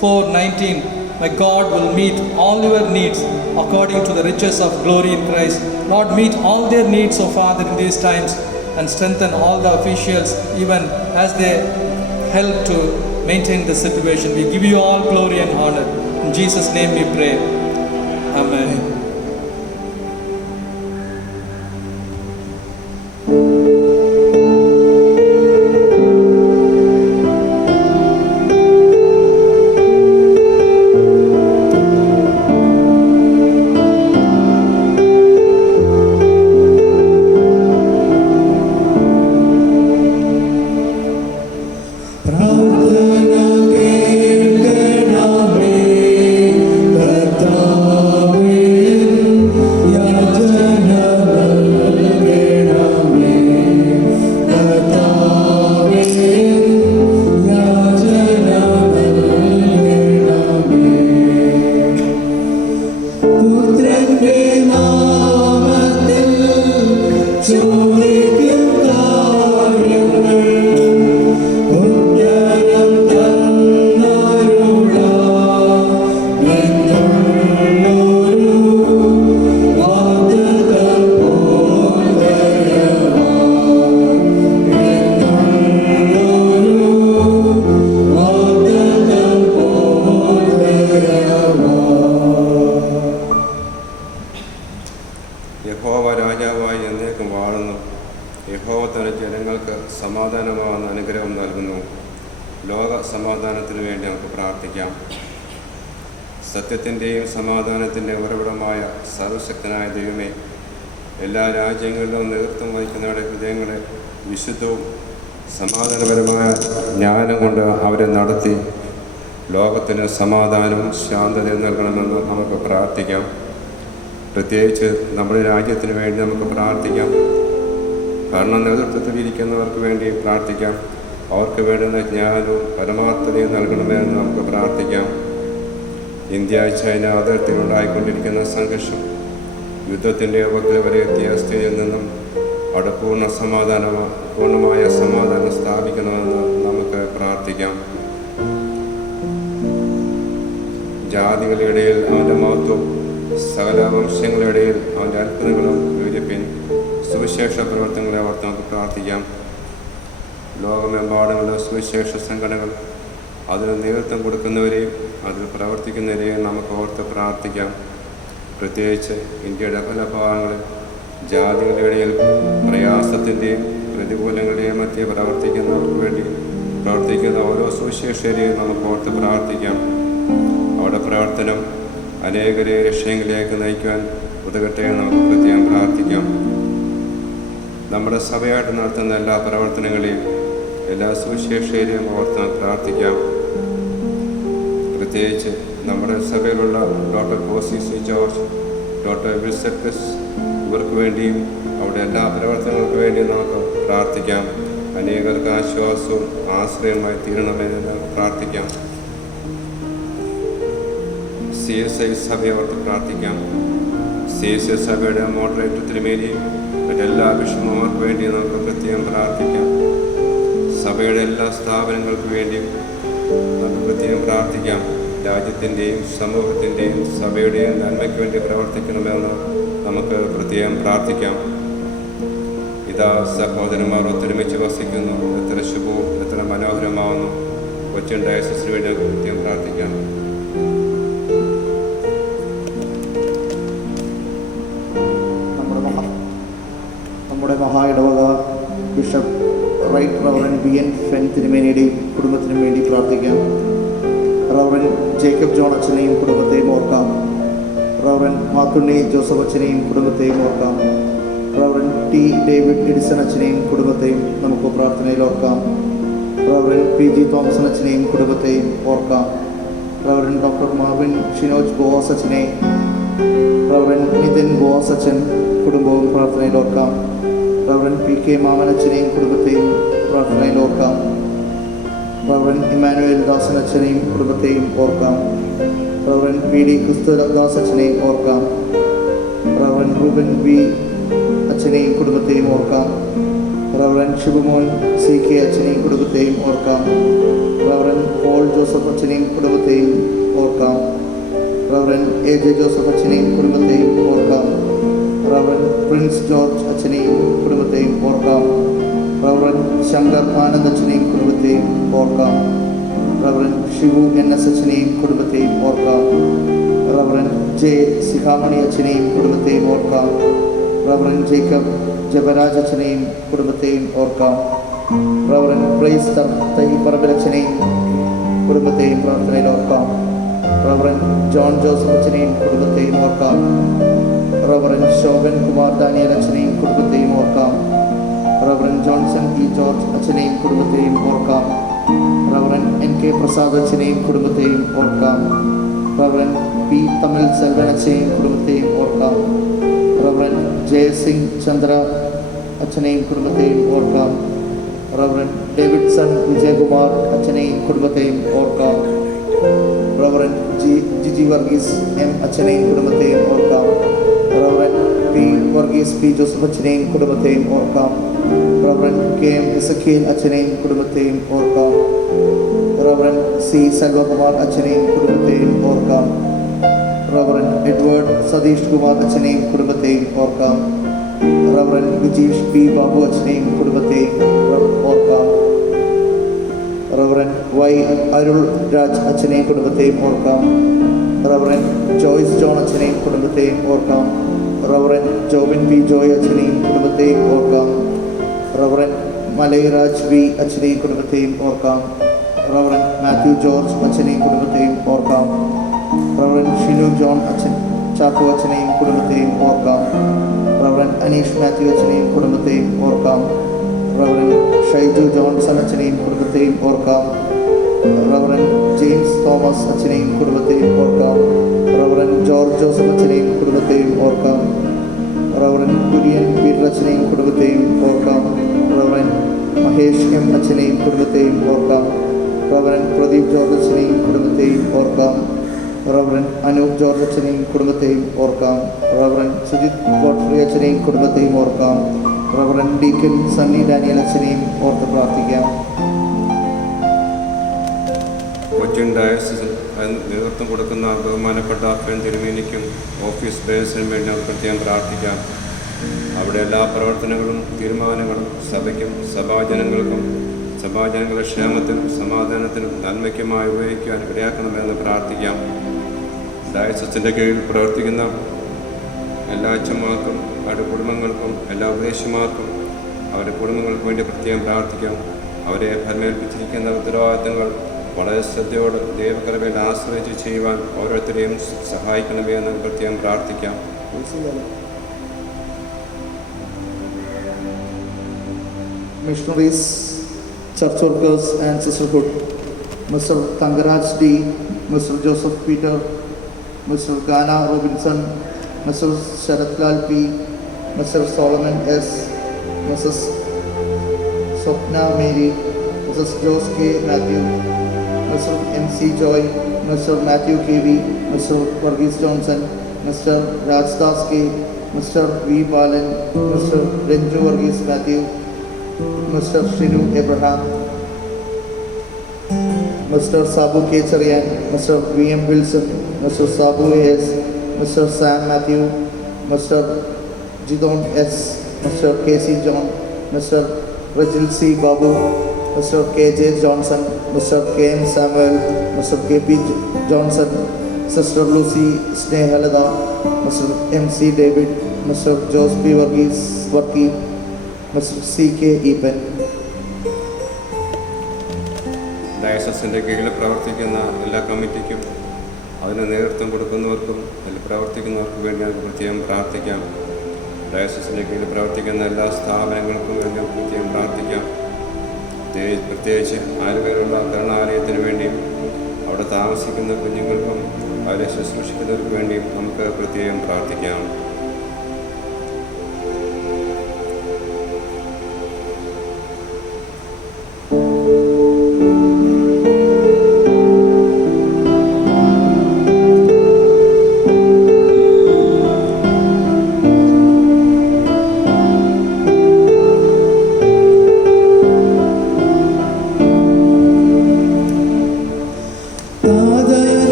4:19, My God will meet all your needs according to the riches of glory in Christ. Lord, meet all their needs, O Father, in these times, and strengthen all the officials even as they help to maintain the situation. We give you all glory and honor. In Jesus' name we pray. Amen. യഹോവ രാജാവായി എന്നേക്കും വാഴുന്നു. യഹോവ തന്റെ ജനങ്ങൾക്ക് സമാധാനമാകുന്ന അനുഗ്രഹം നൽകുന്നു. ലോക സമാധാനത്തിനു വേണ്ടി നമുക്ക് പ്രാർത്ഥിക്കാം. സത്യത്തിൻ്റെയും സമാധാനത്തിൻ്റെയും ഉറവിടമായ സർവശക്തനായ ദൈവമേ, എല്ലാ രാജ്യങ്ങളിലും നേതൃത്വം വഹിക്കുന്നവരുടെ ഹൃദയങ്ങളെ വിശുദ്ധവും സമാധാനപരമായ ജ്ഞാനം കൊണ്ട് അവരെ നടത്തി ലോകത്തിന് സമാധാനവും ശാന്തതയും നൽകണമെന്ന് നമുക്ക് പ്രാർത്ഥിക്കാം. പ്രത്യേകിച്ച് നമ്മുടെ രാജ്യത്തിന് വേണ്ടി നമുക്ക് പ്രാർത്ഥിക്കാം. ഭരണ നേതൃത്വത്തിൽ ഇരിക്കുന്നവർക്ക് വേണ്ടി പ്രാർത്ഥിക്കാം. അവർക്ക് വേണ്ടുന്ന ജ്ഞാനവും പരമാർത്ഥതയും നൽകണമെന്ന് നമുക്ക് പ്രാർത്ഥിക്കാം. ഇന്ത്യ ചൈന അതിർത്തിയിലുണ്ടായിക്കൊണ്ടിരിക്കുന്ന സംഘർഷം യുദ്ധത്തിൻ്റെ വക്കിൽ വരെ എത്തിയ സ്ഥിതിയിൽ നിന്നും അവിടെ പൂർണ്ണമായ സമാധാനം സ്ഥാപിക്കണമെന്ന് നമുക്ക് പ്രാർത്ഥിക്കാം. ജാതികളുടെ ഇടയിൽ അവൻ്റെ മഹത്വം, സകല വംശങ്ങളുടെ ഇടയിൽ അവൻ്റെ അത്ഭുതങ്ങളും വിവരിപ്പിൻ. സുവിശേഷ പ്രവർത്തനങ്ങളെ ഓർത്ത് നമുക്ക് പ്രാർത്ഥിക്കാം. ലോകമെമ്പാടുമുള്ള സുവിശേഷ സംഘടനകൾ, അതിന് നേതൃത്വം കൊടുക്കുന്നവരെയും അതിൽ പ്രവർത്തിക്കുന്നവരെയും നമുക്ക് ഓർത്ത് പ്രാർത്ഥിക്കാം. പ്രത്യേകിച്ച് ഇന്ത്യയുടെ പല ഭാഗങ്ങളിൽ ജാതികളുടെ ഇടയിൽ പ്രയാസത്തിൻ്റെയും പ്രതികൂലങ്ങളുടെയും മധ്യേ പ്രവർത്തിക്കുന്നവർക്ക് വേണ്ടി പ്രവർത്തിക്കുന്ന ഓരോ സുവിശേഷരെയും നമുക്ക് ഓർത്ത് പ്രാർത്ഥിക്കാം. അവരുടെ പ്രവർത്തനം അനേകരെ ലക്ഷ്യങ്ങളിലേക്ക് നയിക്കുവാൻ ഉതകട്ടെ നമുക്ക് പ്രത്യേകം പ്രാർത്ഥിക്കാം. നമ്മുടെ സഭയായിട്ട് നടത്തുന്ന എല്ലാ പ്രവർത്തനങ്ങളെയും എല്ലാ സുവിശേഷരെയും ഓർത്ത് പ്രാർത്ഥിക്കാം. പ്രത്യേകിച്ച് നമ്മുടെ സഭയിലുള്ള doctor Koshy C George, doctor വിൽസെറ്റസ്, ഇവർക്ക് വേണ്ടിയും അവിടെ എല്ലാ പ്രവർത്തനങ്ങൾക്ക് വേണ്ടിയും നമുക്ക് പ്രാർത്ഥിക്കാം. അനേകർക്ക് ആശ്വാസവും ആശ്രയമായി തീരണമെന്ന് പ്രാർത്ഥിക്കാം. CSI സഭയെ ഓർത്ത് പ്രാർത്ഥിക്കാം. CSI സഭയുടെ മോഡറേറ്റർ തിരുമേനിയും മറ്റെല്ലാ ബിഷപ്പുമാർക്ക് വേണ്ടി നമുക്ക് പ്രത്യേകം പ്രാർത്ഥിക്കാം. സഭയുടെ എല്ലാ സ്ഥാപനങ്ങൾക്ക് വേണ്ടിയും നമുക്ക് പ്രത്യേകം പ്രാർത്ഥിക്കാം. രാജ്യത്തിൻ്റെയും സമൂഹത്തിൻ്റെയും സഭയുടെയും നന്മയ്ക്ക് വേണ്ടി പ്രവർത്തിക്കണമെന്ന് നമുക്ക് പ്രത്യേകം പ്രാർത്ഥിക്കാം. ഇതാ സഹോദരന്മാർ ഒത്തൊരുമിച്ച് വസിക്കുന്നു. എത്ര ശുഭവും എത്ര മനോഹരമാവുന്നു. കൊച്ചിൻ ഡയസിന് വേണ്ടി പ്രത്യേകം പ്രാർത്ഥിക്കാം. നമ്മുടെ മഹാ ഇടവക ബിഷപ്പ് റൈറ്റ് റവറൻ BN ഫെൻ തിരുമേനിയുടെയും കുടുംബത്തിനും വേണ്ടി പ്രാർത്ഥിക്കാം. റവറൻ ജേക്കബ് ജോൺ അച്ഛനെയും കുടുംബത്തെയും ഓർക്കാം. റവറൻ മാത്തുണ്ണി ജോസഫ് അച്ഛനെയും കുടുംബത്തെയും ഓർക്കാം. റവറൻ T ഡേവിഡ് എഡിസൺ അച്ഛനെയും കുടുംബത്തെയും നമുക്ക് പ്രാർത്ഥനയിൽ ഓർക്കാം. റവറൻ PG തോമസൺ അച്ഛനെയും കുടുംബത്തെയും ഓർക്കാം. Reverend doctor Marvin Shinoj boss അച്ഛനെ, റവറൻ നിതിൻ ബോസ് അച്ഛൻ കുടുംബവും പ്രാർത്ഥനയിൽ ഓർക്കാം. റവറൻ PK മാമൻ അച്ഛനെയും കുടുംബത്തെയും പ്രാർത്ഥനയിൽ ഓർക്കാം. റവറൻ ഇമ്മാനുവേൽ ദാസൻ അച്ഛനെയും കുടുംബത്തെയും ഓർക്കാം. റവറൻ VD ക്രിസ്തുദാസ് അച്ഛനെയും ഓർക്കാം. റവറൻ റൂബൻ V അച്ഛനെയും കുടുംബത്തെയും ഓർക്കാം. റവറൻ ശിവമോൻ CK അച്ഛനെയും കുടുംബത്തെയും ഓർക്കാം. റവറൻ പോൾ ജോസഫ് അച്ഛനെയും കുടുംബത്തെയും ഓർക്കാം. എ ജെ ജോസഫ് അച്ഛനെയും കുടുംബത്തെയും ഓർക്കാം. റവറൻ പ്രിൻസ് ജോർജ് അച്ഛനെയും കുടുംബത്തെയും ഓർക്കാം. റവറൻ ശങ്കർ ആനന്ദ് അച്ഛനെയും കുടുംബത്തെയും ഓർക്കാം. റവറൻ ഷിവു എൻ എസ് അച്ഛനെയും കുടുംബത്തെയും ഓർക്കാം. റവറൻ ജെ സിഹാമണി അച്ഛനെയും കുടുംബത്തെയും ഓർക്കാം. റവറൻ ജേക്കബ് ജബരാജ് അച്ഛനെയും കുടുംബത്തെയും ഓർക്കാം. റവറൻ പ്രൈസ് തൈപ്പറമ്പിൽ അച്ഛനെയും കുടുംബത്തെയും പ്രാർത്ഥനയിൽ ഓർക്കാം. റവറൻ ജോൺ ജോസഫ് അച്ഛനെയും കുടുംബത്തെയും ഓർക്കാം. റവറൻ ശോഭൻ കുമാർ ദാനിയൽ അച്ഛനെയും കുടുംബത്തെയും ഓർക്കാം. റവറൻ ജോൺസൺ ഇ ജോർജ് അച്ഛനെയും കുടുംബത്തെയും ഓർക്കാം. റവറൻ എൻ കെ പ്രസാദ് അച്ഛനെയും കുടുംബത്തെയും ഓർക്കാം. റവറൻ പി തമിഴ് സെൽവൻ അച്ഛനെയും കുടുംബത്തെയും ഓർക്കാം. റവറൻ ജയസിംഗ് ചന്ദ്ര അച്ഛനെയും കുടുംബത്തെയും ഓർക്കാം. റവറൻ ഡേവിഡ്സൺ വിജയകുമാർ അച്ഛനെയും കുടുംബത്തെയും ഓർക്കാം. റവറൻ ജിജി വർഗീസ് എം അച്ഛനെയും കുടുംബത്തെയും ഓർക്കാം. Reverend P Varghese P Joseph അച്ഛനെയും കുടുംബത്തെയും ഓർക്കാം. റവറൻ കെ എം എസക്കീൽ അച്ഛനെയും കുടുംബത്തെയും ഓർക്കാം. റവറൻ സി സെൽവകുമാർ അച്ഛനെയും കുടുംബത്തെയും ഓർക്കാം. റവറൻ എഡ്വേർഡ് സതീഷ് കുമാർ അച്ഛനെയും കുടുംബത്തെയും ഓർക്കാം. റവറൻ വിജീഷ് പി ബാബു അച്ഛനെയും കുടുംബത്തെയും ഓർക്കാം. റവറൻ വൈ അരുൾ രാജ് അച്ഛനെയും കുടുംബത്തെയും ഓർക്കാം. റവറൻ ജോയ്സ് ജോൺ അച്ഛനെയും കുടുംബത്തെയും ഓർക്കാം. റവറൻ ജോബിൻ പി ജോയ് അച്ഛനെയും കുടുംബത്തെയും ഓർക്കാം. റവറൻ മലൈരാജ് വി അച്ഛനെയും കുടുംബത്തെയും ഓർക്കാം. റവറൻ മാത്യു ജോർജ് അച്ഛനെയും കുടുംബത്തെയും ഓർക്കാം. റവറൻ ഷിനു ജോൺ അച്ഛൻ ചാക്കോ അച്ഛനെയും കുടുംബത്തെയും ഓർക്കാം. റവറൻ അനീഷ് മാത്യു അച്ഛനെയും കുടുംബത്തെയും ഓർക്കാം. റവറൻ ഷൈജു ജോൺസൺ അച്ഛനെയും കുടുംബത്തെയും ഓർക്കാം. റവറൻ ജെയിംസ് തോമസ് അച്ഛനെയും കുടുംബത്തെയും ഓർക്കാം. റവറൻ ജോർജ് ജോസഫ് അച്ഛനെയും കുടുംബത്തെയും ഓർക്കാം. റവറൻ കുര്യൻ പീറ്റർ അച്ഛനെയും കുടുംബത്തെയും ഓർക്കാം. റവറൻ മഹേഷ് എം അച്ഛനെയും കുടുംബത്തെയും ഓർക്കാം. റവറൻ പ്രദീപ് ജോർജ് അച്ഛനെയും കുടുംബത്തെയും ഓർക്കാം. റവറൻ അനൂപ് ജോർജ് അച്ഛനെയും കുടുംബത്തെയും ഓർക്കാം. റവറൻ സുജിത് ഗോഡ്ഫ്രി അച്ഛനെയും കുടുംബത്തെയും ഓർക്കാം. റവറൻ ഡീക്കൻ സണ്ണി ഡാനിയൽ അച്ഛനെയും ഓർത്ത് പ്രാർത്ഥിക്കാം. കൊച്ചിൻ ഡയസിസിൽ നേതൃത്വം കൊടുക്കുന്ന ബഹുമാനപ്പെട്ട അപ്പൻ തിരുമേനിക്കും ഓഫീസ് ബേഴ്സിനും വേണ്ടി നമുക്ക് പ്രത്യേകം പ്രാർത്ഥിക്കാം. അവിടെ എല്ലാ പ്രവർത്തനങ്ങളും തീരുമാനങ്ങളും സഭയ്ക്കും സഭാജനങ്ങളുടെ ക്ഷേമത്തിനും സമാധാനത്തിനും നന്മയ്ക്കുമായി ഉപയോഗിക്കാൻ ഇടയാക്കണമെന്ന് പ്രാർത്ഥിക്കാം. ഡയസിസിൻ്റെ കീഴിൽ പ്രവർത്തിക്കുന്ന എല്ലാ അച്ഛന്മാർക്കും അവരുടെ കുടുംബങ്ങൾക്കും എല്ലാ ഉപദേശിമാർക്കും അവരുടെ കുടുംബങ്ങൾക്ക് വേണ്ടി പ്രത്യേകം പ്രാർത്ഥിക്കാം. അവരെ ഭരമേൽപ്പിച്ചിരിക്കുന്ന ഉത്തരവാദിത്തങ്ങൾ വളരെ ശ്രദ്ധയോടെ ദൈവകൃപയിൽ ആശ്രയിച്ച് ചെയ്യുവാൻ ഓരോരുത്തരെയും സഹായിക്കണമേ എന്ന് പ്രത്യേകം പ്രാർത്ഥിക്കാം. Missionaries, church workers and sisterhood, Mr. Tangaraj D, Mr. Joseph Peter, Mr. Ghana Robinson, Mr. Sharatlal P, Mr. Solomon S, Mrs. Swapna Mary, Mrs. Jose K. Matthew, Mr. M.C. Joy, Mr. Matthew K.V., Mr. Varghese Johnson, Mr. Rajdas K., Mr. V. Balan, Mr. Renju Varghese Matthew, Mr. Shinu Abraham, Mr. Sabu K. Charian, Mr. V.M. Wilson, Mr. Sabu A.S., Mr. Sam Matthew, Mr. Jidon S., Mr. K.C. John, Mr. Rajil C. Babu, Mr. K.J. Johnson, Mr. K.M. Samuel, Mr. K.P. Johnson, Sister Lucy Snehalada, Mr. M.C. David, Mr. Jose P. Varghese Varki, Mr. C.K. Epen. ഡയസസിൻ്റെ കീഴിൽ പ്രവർത്തിക്കുന്ന എല്ലാ കമ്മിറ്റിക്കും അതിന് നേതൃത്വം കൊടുക്കുന്നവർക്കും അതിൽ പ്രവർത്തിക്കുന്നവർക്കും വേണ്ടി നമുക്ക് പ്രത്യേകം പ്രാർത്ഥിക്കാം. ഡയസസിൻ്റെ കീഴിൽ പ്രവർത്തിക്കുന്ന എല്ലാ സ്ഥാപനങ്ങൾക്കും വേണ്ടി പ്രത്യേകം പ്രാർത്ഥിക്കാം. പ്രത്യേകിച്ച് ആലുവയിലുള്ള കരുണാലയത്തിന് വേണ്ടിയും അവിടെ താമസിക്കുന്ന കുഞ്ഞുങ്ങൾക്കും അവരെ ശുശ്രൂഷിക്കുന്നവർക്ക് വേണ്ടിയും നമുക്ക് പ്രത്യേകം പ്രാർത്ഥിക്കാം.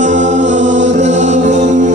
Maadarum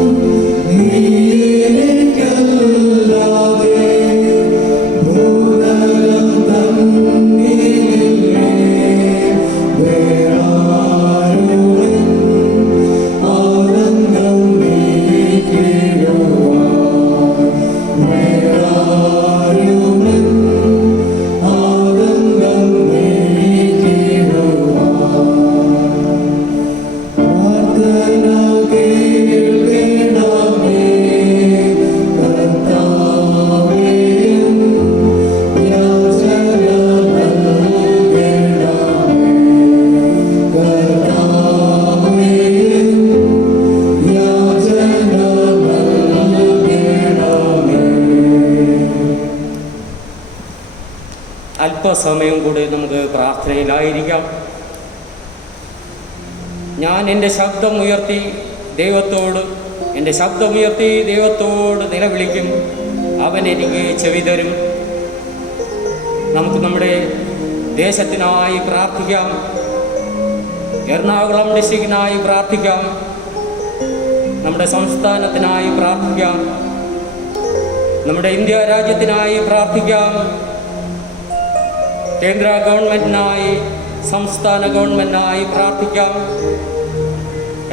അല്പസമയം കൂടി നമുക്ക് പ്രാർത്ഥനയിലായിരിക്കാം. ഞാൻ എൻ്റെ ശബ്ദമുയർത്തി ദൈവത്തോട് നിലവിളിക്കും, അവൻ എനിക്ക് ചെവി തരും. നമുക്ക് നമ്മുടെ ദേശത്തിനായി പ്രാർത്ഥിക്കാം, എറണാകുളം ഡിസ്ട്രിക്റ്റിനായി പ്രാർത്ഥിക്കാം, നമ്മുടെ സംസ്ഥാനത്തിനായി പ്രാർത്ഥിക്കാം, നമ്മുടെ ഇന്ത്യ രാജ്യത്തിനായി പ്രാർത്ഥിക്കാം, കേന്ദ്ര ഗവൺമെൻറ്റിനായി, സംസ്ഥാന ഗവൺമെൻറ്റിനായി പ്രാർത്ഥിക്കാം,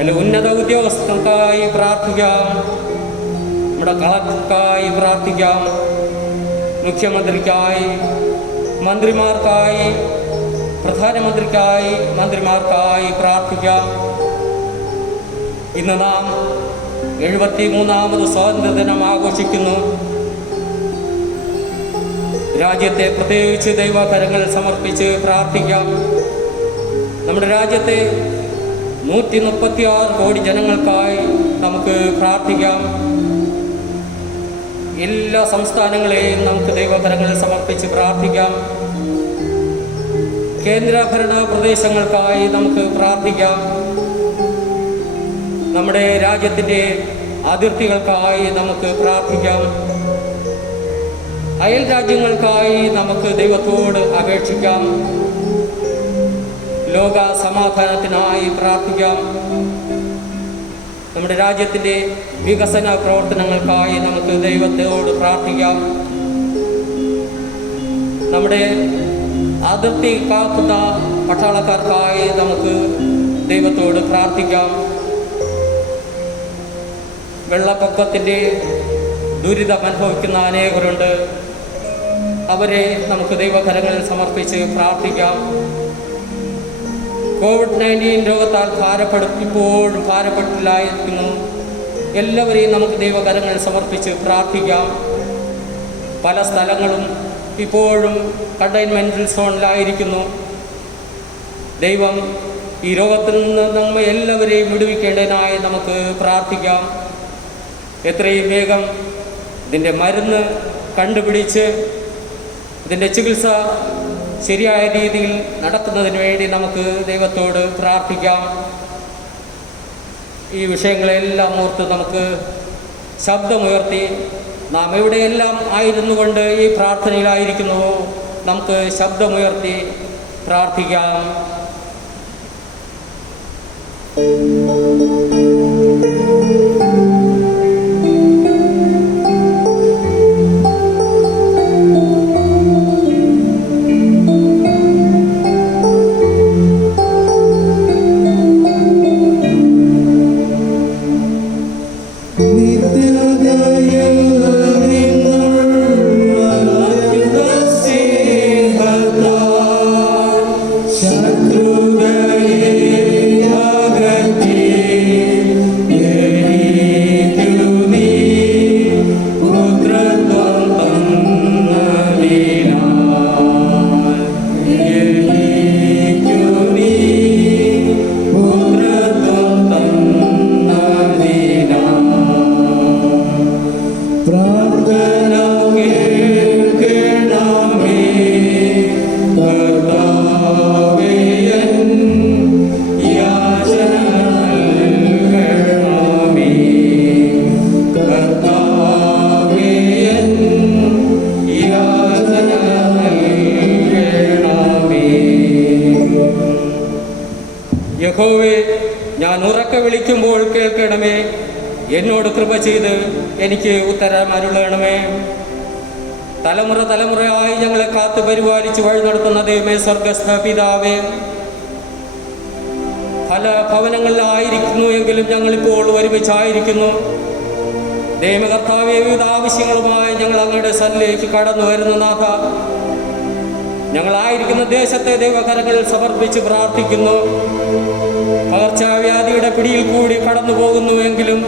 എല്ലാ ഉന്നത ഉദ്യോഗസ്ഥർക്കായി പ്രാർത്ഥിക്കാം, നമ്മുടെ കളക്ടർക്കായി പ്രാർത്ഥിക്കാം, മുഖ്യമന്ത്രിക്കായി, മന്ത്രിമാർക്കായി, പ്രധാനമന്ത്രിക്കായി, മന്ത്രിമാർക്കായി പ്രാർത്ഥിക്കാം. ഇന്ന് നാം 73ാമത് സ്വാതന്ത്ര്യദിനം ആഘോഷിക്കുന്നു. രാജ്യത്തെ പ്രത്യേകിച്ച് ദൈവകരങ്ങൾ സമർപ്പിച്ച് പ്രാർത്ഥിക്കാം. നമ്മുടെ രാജ്യത്തെ 136 കോടി ജനങ്ങൾക്കായി നമുക്ക് പ്രാർത്ഥിക്കാം. എല്ലാ സംസ്ഥാനങ്ങളെയും നമുക്ക് ദൈവകരങ്ങൾ സമർപ്പിച്ച് പ്രാർത്ഥിക്കാം. കേന്ദ്രഭരണ പ്രദേശങ്ങൾക്കായി നമുക്ക് പ്രാർത്ഥിക്കാം. നമ്മുടെ രാജ്യത്തിൻ്റെ അതിർത്തികൾക്കായി നമുക്ക് പ്രാർത്ഥിക്കാം. അയൽ രാജ്യങ്ങൾക്കായി നമുക്ക് ദൈവത്തോട് അപേക്ഷിക്കാം. ലോക സമാധാനത്തിനായി പ്രാർത്ഥിക്കാം. നമ്മുടെ രാജ്യത്തിൻ്റെ വികസന പ്രവർത്തനങ്ങൾക്കായി നമുക്ക് ദൈവത്തോട് പ്രാർത്ഥിക്കാം. നമ്മുടെ അതിർത്തി കാക്കുന്ന പട്ടാളക്കാർക്കായി നമുക്ക് ദൈവത്തോട് പ്രാർത്ഥിക്കാം. വെള്ളപ്പൊക്കത്തിൻ്റെ ദുരിതം അനുഭവിക്കുന്ന അനേകരുണ്ട്. അവരെ നമുക്ക് ദൈവകരങ്ങളിൽ സമർപ്പിച്ച് പ്രാർത്ഥിക്കാം. COVID-19 രോഗത്താൽ ഇപ്പോഴും ഭാരപ്പെട്ടില്ലായിരിക്കുന്നു. എല്ലാവരെയും നമുക്ക് ദൈവകരങ്ങളിൽ സമർപ്പിച്ച് പ്രാർത്ഥിക്കാം. പല സ്ഥലങ്ങളും ഇപ്പോഴും കണ്ടെയ്ൻമെൻറ് സോണിലായിരിക്കുന്നു. ദൈവം ഈ രോഗത്തിൽ നിന്ന് നമ്മെ എല്ലാവരെയും വിടുവിക്കേണ്ടതിനായി നമുക്ക് പ്രാർത്ഥിക്കാം. എത്രയും വേഗം ഇതിൻ്റെ മരുന്ന് കണ്ടുപിടിച്ച് ഇതിൻ്റെ ചികിത്സ ശരിയായ രീതിയിൽ നടത്തുന്നതിന് വേണ്ടി നമുക്ക് ദൈവത്തോട് പ്രാർത്ഥിക്കാം. ഈ വിഷയങ്ങളെല്ലാം ഓർത്ത് നമുക്ക് ശബ്ദമുയർത്തി നാം എവിടെയെല്ലാം ആയിരുന്നു കൊണ്ട് ഈ പ്രാർത്ഥനയിലായിരിക്കുന്നുവോ നമുക്ക് ശബ്ദമുയർത്തി പ്രാർത്ഥിക്കാം. യഹോവേ, ഞാൻ ഉറക്കെ വിളിക്കുമ്പോൾ കേൾക്കണമേ. എന്നോട് കൃപ ചെയ്ത് എനിക്ക് ഉത്തരം അരുളണമേ. തലമുറ തലമുറയായി ഞങ്ങളെ കാത്തു പരിപാലിച്ച് വഴി നടത്തുന്ന ദൈവമേ, സ്വർഗസ്ഥ പിതാവേ, പല ഭവനങ്ങളിലായിരിക്കുന്നു എങ്കിലും ഞങ്ങളിപ്പോൾ ഒരുമിച്ചായിരിക്കുന്നു. ദൈവകർത്താവേ, വിവിധ ആവശ്യങ്ങളുമായി ഞങ്ങൾ അങ്ങയുടെ സന്നിധിയിലേക്ക് കടന്നു വരുന്ന നാഥ, ഞങ്ങളായിരിക്കുന്ന ദേശത്തെ ദൈവകരങ്ങളിൽ സമർപ്പിച്ച് പ്രാർത്ഥിക്കുന്നു. പകർച്ചവ്യാധിയുടെ പിടിയിൽ കൂടി കടന്നു പോകുന്നുവെങ്കിലും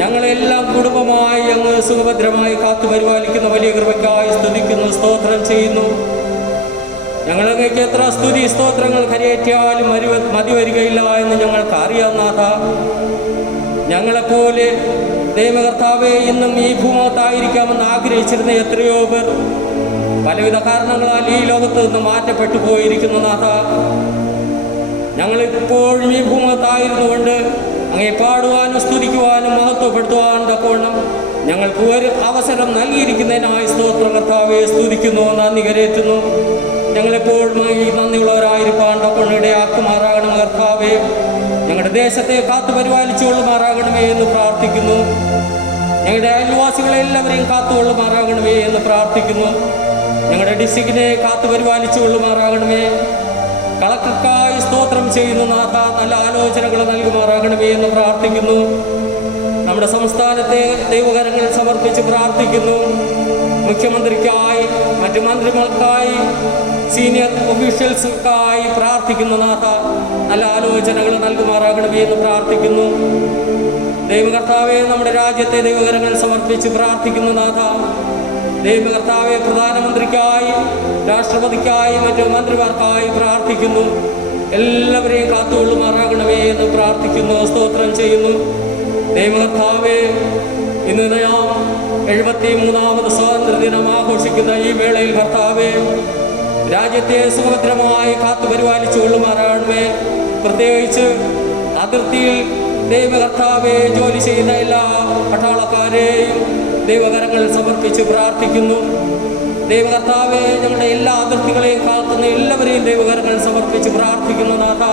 ഞങ്ങളെല്ലാം കുടുംബമായി അങ്ങ് സുഖഭദ്രമായി കാത്തു പരിപാലിക്കുന്ന വലിയ കൃപയ്ക്കായി സ്തുതിക്കുന്നു, സ്തോത്രം ചെയ്യുന്നു. ഞങ്ങളങ്ങേക്ക് എത്ര സ്തുതി സ്തോത്രങ്ങൾ കരയേറ്റാലും മതി വരികയില്ല എന്ന് ഞങ്ങൾക്ക് അറിയാം നാഥ. ഞങ്ങളെപ്പോലെ ദൈവകർത്താവേ ഇന്നും ഈ ഭൂമുഖത്തായിരിക്കാമെന്ന് ആഗ്രഹിച്ചിരുന്ന എത്രയോ പേർ പലവിധ കാരണങ്ങളാൽ ഈ ലോകത്ത് നിന്ന് മാറ്റപ്പെട്ടു പോയിരിക്കുന്നു നാഥ. ഞങ്ങളിപ്പോഴും ഈ ഭൂമുഖത്തായിരുന്നുകൊണ്ട് അങ്ങേ പാടുവാനും സ്തുതിക്കുവാനും മഹത്വപ്പെടുത്തുവാനും തക്കവണ്ണം ഞങ്ങൾക്ക് ഒരു അവസരം നൽകിയിരിക്കുന്നതിനായി സ്തോത്രം കർത്താവെ സ്തുതിക്കുന്നു, നന്ദി കരേറ്റുന്നു. ഞങ്ങളെപ്പോഴും ഈ നന്ദിയുള്ളവരായിരിക്കാൻ തക്കവണ്ണം ഇടയാക്കുമാറാകണം കർത്താവെ. ഞങ്ങളുടെ ദേശത്തെ കാത്തു പരിപാലിച്ചുകൊള്ളുമാറാകണമേ എന്ന് പ്രാർത്ഥിക്കുന്നു. ഞങ്ങളുടെ അയൽവാസികളെല്ലാവരെയും കാത്തുകൊള്ളുമാറാകണമേ എന്ന് പ്രാർത്ഥിക്കുന്നു. ഞങ്ങളുടെ ഡിസ്ട്രിക്റ്റിനെ കാത്തു പരിപാലിച്ചുകൊള്ളുമാറാകണമേ. കളക്ടർക്കായി സ്തോത്രം ചെയ്യുന്നു നാഥ, നല്ല ആലോചനകൾ നൽകുമാറാകണമേ എന്ന് പ്രാർത്ഥിക്കുന്നു. നമ്മുടെ സംസ്ഥാനത്തെ ദൈവകരങ്ങൾ സമർപ്പിച്ച് പ്രാർത്ഥിക്കുന്നു. മുഖ്യമന്ത്രിക്കായി, മറ്റു മന്ത്രിമാർക്കായി, സീനിയർ ഒഫീഷ്യൽസുകായി പ്രാർത്ഥിക്കുന്നു നാഥ, നല്ല ആലോചനകൾ നൽകുമാറാകണമേ എന്ന് പ്രാർത്ഥിക്കുന്നു. ദൈവകർത്താവെ, നമ്മുടെ രാജ്യത്തെ ദൈവകരങ്ങൾ സമർപ്പിച്ച് പ്രാർത്ഥിക്കുന്നു നാഥ. ദൈവകർത്താവെ, പ്രധാനമന്ത്രിക്കായി, രാഷ്ട്രപതിക്കായി, മറ്റു മന്ത്രിമാർക്കായി പ്രാർത്ഥിക്കുന്നു. എല്ലാവരെയും കാത്തുകൊള്ളുമാറാകണമേ എന്ന് പ്രാർത്ഥിക്കുന്നു, സ്തോത്രം ചെയ്യുന്നു. ദൈവകർത്താവെ, ഇന്ന് നാം 73ാമത് സ്വാതന്ത്ര്യദിനം ആഘോഷിക്കുന്ന ഈ വേളയിൽ കർത്താവെ, രാജ്യത്തെ സുഭദ്രമായി കാത്തു പരിപാലിച്ചു കൊള്ളുമാറാകണമേ. പ്രത്യേകിച്ച് അതിർത്തിയിൽ ദൈവകർത്താവെ ജോലി ചെയ്യുന്ന എല്ലാ പട്ടാളക്കാരെയും ദൈവകരങ്ങൾ സമർപ്പിച്ച് പ്രാർത്ഥിക്കുന്നു. ദൈവകർത്താവെ, ഞങ്ങളുടെ എല്ലാ അതിർത്തികളെയും കാക്കുന്ന എല്ലാവരെയും ദൈവകരങ്ങൾ സമർപ്പിച്ച് പ്രാർത്ഥിക്കുന്നു നാഥ.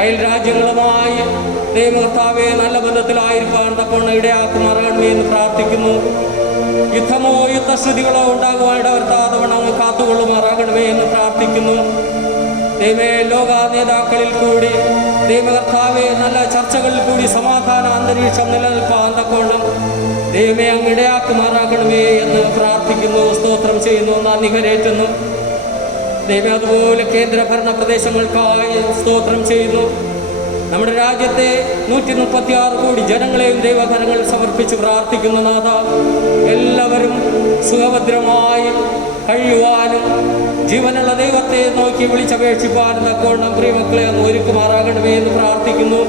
അയൽ രാജ്യങ്ങളുമായി ദൈവകർത്താവെ നല്ല ബന്ധത്തിലായിരിക്കാൻ തക്കവണ്ണം ഇടയാക്കുമാറാകണമേ എന്ന് പ്രാർത്ഥിക്കുന്നു. യുദ്ധമോ യുദ്ധശ്രുതികളോ ഉണ്ടാകുവാൻ ഇടവരുത്താതവണ്ണം അങ്ങ് കാത്തുകൊള്ളുമാറാകണമേ എന്ന് പ്രാർത്ഥിക്കുന്നു. ദൈവമേ, ലോക നേതാക്കളിൽ കൂടി ദൈവകർത്താവെ നല്ല ചർച്ചകളിൽ കൂടി സമാധാന അന്തരീക്ഷം നിലനിൽപ്പാൻ തക്കവണ്ണം ദൈവമേ അങ്ങ് ഇടയാക്കുമാറാകണമേ എന്ന് പ്രാർത്ഥിക്കുന്നു, സ്തോത്രം ചെയ്യുന്നു, നന്ദി കരേറ്റുന്നു. ദൈവം അതുപോലെ കേന്ദ്രഭരണ പ്രദേശങ്ങൾക്കായി സ്തോത്രം ചെയ്യുന്നു. നമ്മുടെ രാജ്യത്തെ 136 കോടി ജനങ്ങളെയും ദൈവകരങ്ങൾ സമർപ്പിച്ച് പ്രാർത്ഥിക്കുന്നു നാഥ. എല്ലാവരും സുഖഭദ്രമായി കഴിയുവാനും ജീവനുള്ള ദൈവത്തെ നോക്കി വിളിച്ചപേക്ഷിപ്പാനും തക്കവണ്ണം പ്രിയമക്കളെ അങ്ങ് ഒരുക്കുമാറാകണമേ എന്ന് പ്രാർത്ഥിക്കുന്നു.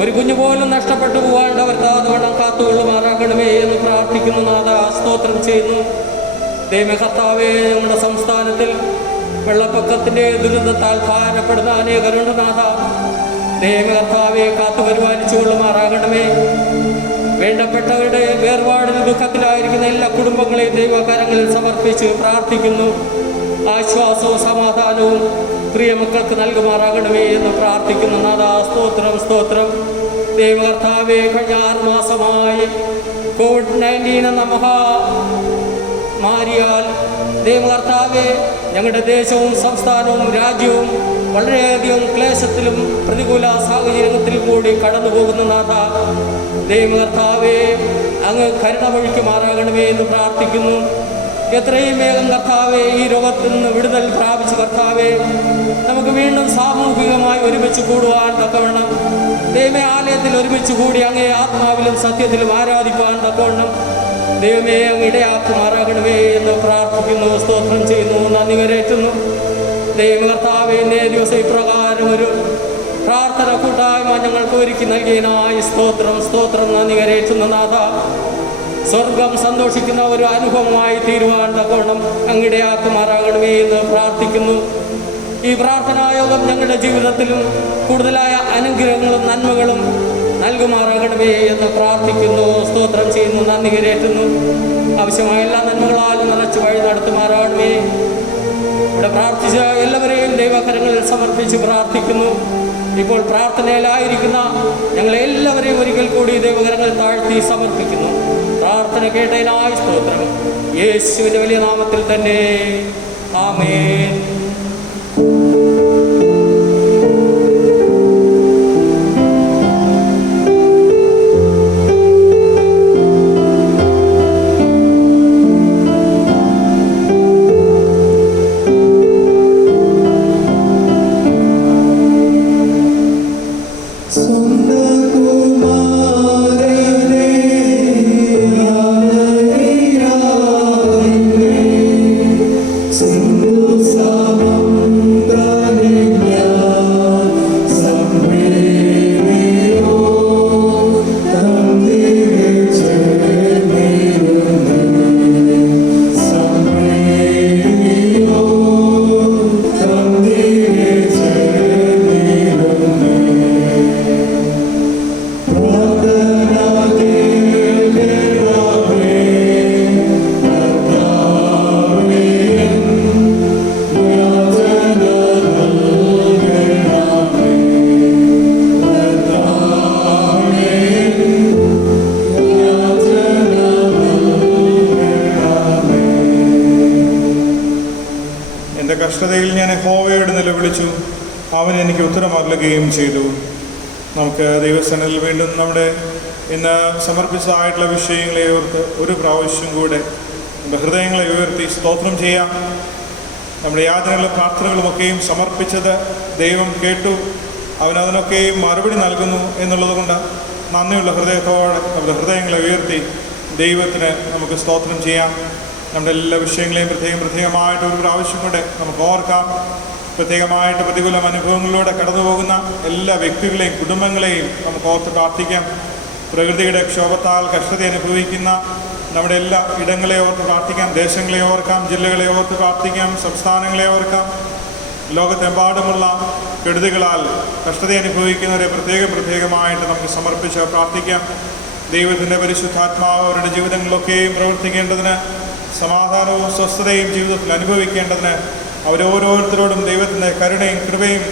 ഒരു കുഞ്ഞു പോലും നഷ്ടപ്പെട്ടു പോകാണ്ടവർത്താതവണ്ണം കാത്തുകൊള്ളുമാറാകണമേ എന്ന് പ്രാർത്ഥിക്കുന്നു നാഥ, സ്തോത്രം ചെയ്യുന്നു. ദൈവകർത്താവേ, നമ്മുടെ സംസ്ഥാനത്തിൽ വെള്ളപ്പൊക്കത്തിൻ്റെ ദുരിതത്താൽ ഭാരപ്പെടുന്ന അനേകരുണ്ട് നാഥ. ദൈവകർത്താവെ, കാത്തു പരിപാലിച്ചു കൊള്ളുമാറാകണമേ. വേണ്ടപ്പെട്ടവരുടെ വേർപാടിൽ ദുഃഖത്തിലായിരിക്കുന്ന എല്ലാ കുടുംബങ്ങളെയും ദൈവകരങ്ങളിൽ സമർപ്പിച്ച് പ്രാർത്ഥിക്കുന്നു. ആശ്വാസവും സമാധാനവും പ്രിയ മക്കൾക്ക് നൽകുമാറാകണമേ എന്ന് പ്രാർത്ഥിക്കുന്നു നാഥ, സ്തോത്രം, സ്തോത്രം. ദൈവകർത്താവെ, കഴിഞ്ഞ 6 മാസമായി COVID-19 എന്ന മഹാമാരിയാൽ ദൈവകർത്താവെ, ഞങ്ങളുടെ ദേശവും സംസ്ഥാനവും രാജ്യവും വളരെയധികം ക്ലേശത്തിലും പ്രതികൂല സാഹചര്യത്തിലും കൂടി കടന്നു പോകുന്ന നാഥ. ദൈവകർത്താവെ, അങ്ങ് കരുണ പൊഴിക്കുമാറാകണമേ എന്ന് പ്രാർത്ഥിക്കുന്നു. എത്രയും വേഗം കർത്താവെ ഈ രോഗത്തിൽ നിന്ന് വിടുതൽ പ്രാപിച്ച് കർത്താവെ നമുക്ക് വീണ്ടും സാമൂഹികമായി ഒരുമിച്ച് കൂടുവാൻ തക്കവണ്ണം ദൈവമേ ആലയത്തിൽ ഒരുമിച്ച് കൂടി അങ്ങേ ആത്മാവിലും സത്യത്തിലും ആരാധിപ്പാൻ തക്കവണ്ണം ദൈവമേ അങ്ങ് ഇടയാക്കുമാറാകണമേ എന്ന് പ്രാർത്ഥിക്കുന്നു, സ്തോത്രം ചെയ്യുന്നു, നന്ദി കരേറ്റുന്നു. ദൈവകർത്താവെ, ഇന്നേ ദിവസം ഇപ്രകാരം ഒരു പ്രാർത്ഥന കൂട്ടായ്മ ഞങ്ങൾക്ക് ഒരുക്കി നൽകിയതിനായി സ്തോത്രം, സ്തോത്രം, നന്ദി കരേറ്റുന്നു നാഥ. സ്വർഗം സന്തോഷിക്കുന്ന ഒരു അനുഭവമായി തീരുവാൻ തക്കവണ്ണം അങ്ങിടയാക്കുമാറാകണമേ എന്ന് പ്രാർത്ഥിക്കുന്നു. ഈ പ്രാർത്ഥനായോഗം ഞങ്ങളുടെ ജീവിതത്തിലും കൂടുതലായ അനുഗ്രഹങ്ങളും നന്മകളും നൽകുമാറാകണമേ എന്ന് പ്രാർത്ഥിക്കുന്നു, സ്തോത്രം ചെയ്യുന്നു, നന്ദി കരേറ്റുന്നു. ആവശ്യമായ എല്ലാ നന്മകളാലും നിറച്ച് വഴി നടത്തുമാറാകണമേ. ഇവിടെ പ്രാർത്ഥിച്ച എല്ലാവരെയും ദൈവകരങ്ങളിൽ സമർപ്പിച്ച് പ്രാർത്ഥിക്കുന്നു. ഇപ്പോൾ പ്രാർത്ഥനയിലായിരിക്കുന്ന ഞങ്ങളെല്ലാവരെയും ഒരിക്കൽ കൂടി ദൈവകരങ്ങൾ താഴ്ത്തി സമർപ്പിക്കുന്നു. പ്രാർത്ഥന കേട്ടതിനായി സ്തോത്രം, യേശുവിൻ്റെ വലിയ നാമത്തിൽ തന്നെ, ആമേൻ. Single star. കഷ്ടതയിൽ ഞാൻ യഹോവയോട് നിലവിളിച്ചു, അവൻ എനിക്ക് ഉത്തരമരുളുകയും ചെയ്തു. നമുക്ക് ദൈവസന്നിധിയിൽ വീണ്ടും നമ്മുടെ ഇന്ന് സമർപ്പിച്ചതായിട്ടുള്ള വിഷയങ്ങളെ ഓർത്ത് ഒരു പ്രാവശ്യം കൂടെ നമ്മുടെ ഹൃദയങ്ങളെ ഉയർത്തി സ്തോത്രം ചെയ്യാം. നമ്മുടെ യാതനകളും പ്രാർത്ഥനകളുമൊക്കെയും സമർപ്പിച്ചത് ദൈവം കേട്ടു, അവനതിനൊക്കെയും മറുപടി നൽകുന്നു എന്നുള്ളത് കൊണ്ട് നന്ദിയുള്ള ഹൃദയത്തോടെ നമ്മുടെ ഹൃദയങ്ങളെ ഉയർത്തി ദൈവത്തിന് നമുക്ക് സ്തോത്രം ചെയ്യാം. നമ്മുടെ എല്ലാ വിഷയങ്ങളെയും പ്രത്യേകമായിട്ട് ഒരു പ്രാവശ്യം കൂടെ നമുക്ക് ഓർക്കാം. പ്രത്യേകമായിട്ട് പ്രതികൂല അനുഭവങ്ങളിലൂടെ കടന്നു പോകുന്ന എല്ലാ വ്യക്തികളെയും കുടുംബങ്ങളെയും നമുക്ക് ഓർത്ത് പ്രാർത്ഥിക്കാം. പ്രകൃതിയുടെ ക്ഷോഭത്താൽ കഷ്ടത അനുഭവിക്കുന്ന നമ്മുടെ എല്ലാ ഇടങ്ങളെ ഓർത്ത് പ്രാർത്ഥിക്കാം. ദേശങ്ങളെ ഓർക്കാം, ജില്ലകളെ ഓർത്ത് പ്രാർത്ഥിക്കാം, സംസ്ഥാനങ്ങളെ ഓർക്കാം. ലോകത്തെമ്പാടുമുള്ള കെടുതികളാൽ കഷ്ടത അനുഭവിക്കുന്നവരെ പ്രത്യേകമായിട്ട് നമുക്ക് സമർപ്പിച്ച് പ്രാർത്ഥിക്കാം. ദൈവത്തിൻ്റെ പരിശുദ്ധാത്മാവ് അവരുടെ ജീവിതങ്ങളിലൊക്കെയും പ്രവർത്തിക്കേണ്ടതിന്, സമാധാനവും സ്വസ്ഥതയും ജീവിതത്തിൽ അനുഭവിക്കേണ്ടതിന്, അവരോരോരുത്തരോടും ദൈവത്തിൻ്റെ കരുണയും കൃപയും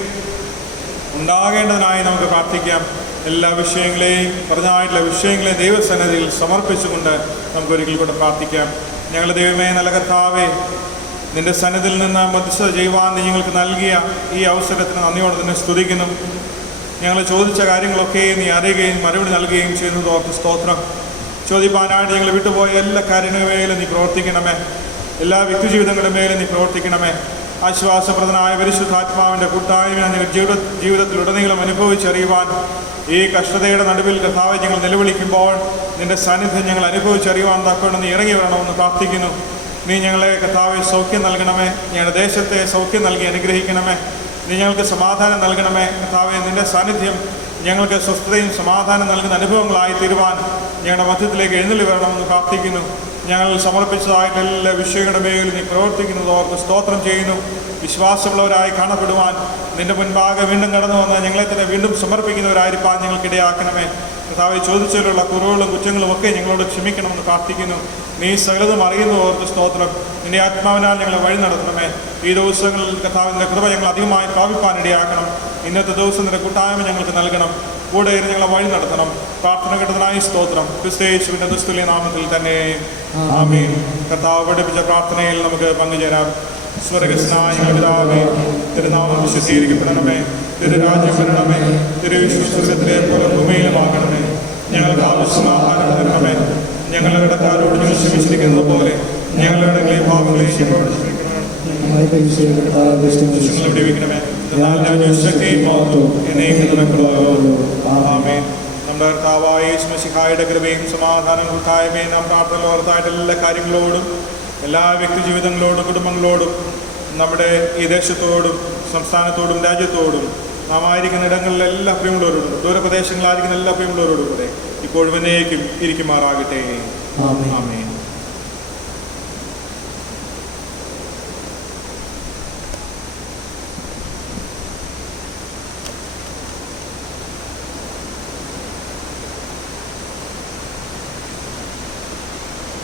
ഉണ്ടാകേണ്ടതിനായി നമുക്ക് പ്രാർത്ഥിക്കാം. എല്ലാ വിഷയങ്ങളെയും പറഞ്ഞായിട്ടുള്ള വിഷയങ്ങളെയും ദൈവസന്നിധിയിൽ സമർപ്പിച്ചുകൊണ്ട് നമുക്കൊരിക്കൽ കൂടെ പ്രാർത്ഥിക്കാം. ഞങ്ങളുടെ ദൈവമേ, നല്ല കർത്താവേ, നിന്റെ സന്നിധിയിൽ നിന്ന് മധ്യസ്ഥത ചെയ്യുവാൻ നീ ഞങ്ങൾക്ക് നൽകിയ ഈ അവസരത്തിന് നന്ദിയോടെ തന്നെ സ്തുതിക്കുന്നു. ഞങ്ങൾ ചോദിച്ച കാര്യങ്ങളൊക്കെ നീ അറിയുകയും മറുപടി നൽകുകയും ചെയ്യുന്നത് ഓർത്ത് സ്തോത്രം. ചോദിപ്പാനായിട്ട് ഞങ്ങൾ വിട്ടുപോയ എല്ലാ കാര്യങ്ങളുമേലും നീ പ്രവർത്തിക്കണമേ. എല്ലാ വ്യക്തിജീവിതങ്ങളുടെ മേലും നീ പ്രവർത്തിക്കണമേ. ആശ്വാസപ്രദനായ പരിശുദ്ധാത്മാവിൻ്റെ കൂട്ടായ്മ ഞങ്ങൾ ജീവിതത്തിലുടനീളം അനുഭവിച്ചറിയുവാൻ, ഈ കഷ്ടതയുടെ നടുവിൽ കർത്താവെ ഞങ്ങൾ നിലവിളിക്കുമ്പോൾ നിന്റെ സാന്നിധ്യം ഞങ്ങൾ അനുഭവിച്ചറിയുവാൻ തക്കൊണ്ട് നീ ഇറങ്ങി വരണമെന്ന് പ്രാർത്ഥിക്കുന്നു. നീ ഞങ്ങളെ കർത്താവെ സൗഖ്യം നൽകണമേ. ഞങ്ങളുടെ ദേശത്തെ സൗഖ്യം നൽകി അനുഗ്രഹിക്കണമേ. നീ ഞങ്ങൾക്ക് സമാധാനം നൽകണമേ. കർത്താവെ, നിന്റെ സാന്നിധ്യം ഞങ്ങൾക്ക് സ്വസ്ഥതയും സമാധാനം നൽകുന്ന അനുഭവങ്ങളായി തീരുവാൻ ഞങ്ങളുടെ മധ്യത്തിലേക്ക് എഴുന്നള്ളി വരണമെന്ന് പ്രാർത്ഥിക്കുന്നു. ഞങ്ങൾ സമർപ്പിച്ചതായിട്ട് എല്ലാ വിഷയങ്ങളുടെ മേലും നീ പ്രവർത്തിക്കുന്നത് ഓർത്ത് സ്തോത്രം ചെയ്യുന്നു. വിശ്വാസമുള്ളവരായി കാണപ്പെടുവാൻ നിന്റെ മുൻപാകെ വീണ്ടും കടന്നു വന്ന് ഞങ്ങളെ തന്നെ വീണ്ടും സമർപ്പിക്കുന്നവരായിരിക്കാൻ ഞങ്ങൾക്കിടയാക്കണമേ. കർത്താവെ, ചോദിച്ചതിലുള്ള കുറവുകളും കുറ്റങ്ങളും ഒക്കെ ഞങ്ങളോട് ക്ഷമിക്കണമെന്ന് പ്രാർത്ഥിക്കുന്നു. നീ സകലതും അറിയുന്നു ഓർത്ത് സ്തോത്രം. നിന്റെ ആത്മാവിനാൽ ഞങ്ങളെ വഴി നടത്തണമേ. ഈ ദിവസങ്ങളിൽ കർത്താവിൻ്റെ കൃപ ഞങ്ങൾ അധികമായി പ്രാപിപ്പാനിടയാക്കണം. ഇന്നത്തെ ദിവസം നിന്റെ കൂട്ടായ്മ ഞങ്ങൾക്ക് നൽകണം. കൂടെ ഇരുന്ന് ഞങ്ങളെ വഴി നടത്തണം. പ്രാർത്ഥന കേട്ടതിനായി സ്തോത്രം. ക്രിസ്തുയേശുവിന്റെ ദുസ്തുല്യ നാമത്തിൽ തന്നെ ആമേൻ. കർത്താവ് പഠിപ്പിച്ച പ്രാർത്ഥനയിൽ നമുക്ക് പങ്കുചേരാം. സ്വർഗസ്നായ പിതാവേ, തിരുനാമം വിശുദ്ധീകരിക്കപ്പെടണമേ. തിരുരാജ്യം വരണമേ. തിരുവിശ്വസ്വർഗത്തിലെ പോലെ ഭൂമിയിലുമാകണമേ. ഞങ്ങൾക്ക് ആവശ്യമാഹാരം തരണമേ. ഞങ്ങളുടെ കടക്കാരോട് ഞങ്ങൾ ക്ഷമിച്ചിരിക്കുന്നത് പോലെ ഞങ്ങളുടെ പാപങ്ങളെ വിടിവിക്കണമേ. നമ്മുടെ കർത്താവായ യേശുമിശിഹായുടെ കൃപയും സമാധാനം കൂട്ടായ്മയും നാം പ്രാർത്ഥന ഓർത്തായിട്ട് എല്ലാ കാര്യങ്ങളോടും എല്ലാ വ്യക്തി ജീവിതങ്ങളോടും കുടുംബങ്ങളോടും നമ്മുടെ ഈ ദേശത്തോടും സംസ്ഥാനത്തോടും രാജ്യത്തോടും നാം ആയിരിക്കുന്ന ഇടങ്ങളിലെ എല്ലാ പ്രിയമുള്ളവരോടും ദൂരപ്രദേശങ്ങളായിരിക്കുന്ന എല്ലാ പ്രിയമുള്ളവരോടും കൂടെ ഇപ്പോഴും എന്നേക്കും ഇരിക്കുമാറാകട്ടെ. ആമേൻ.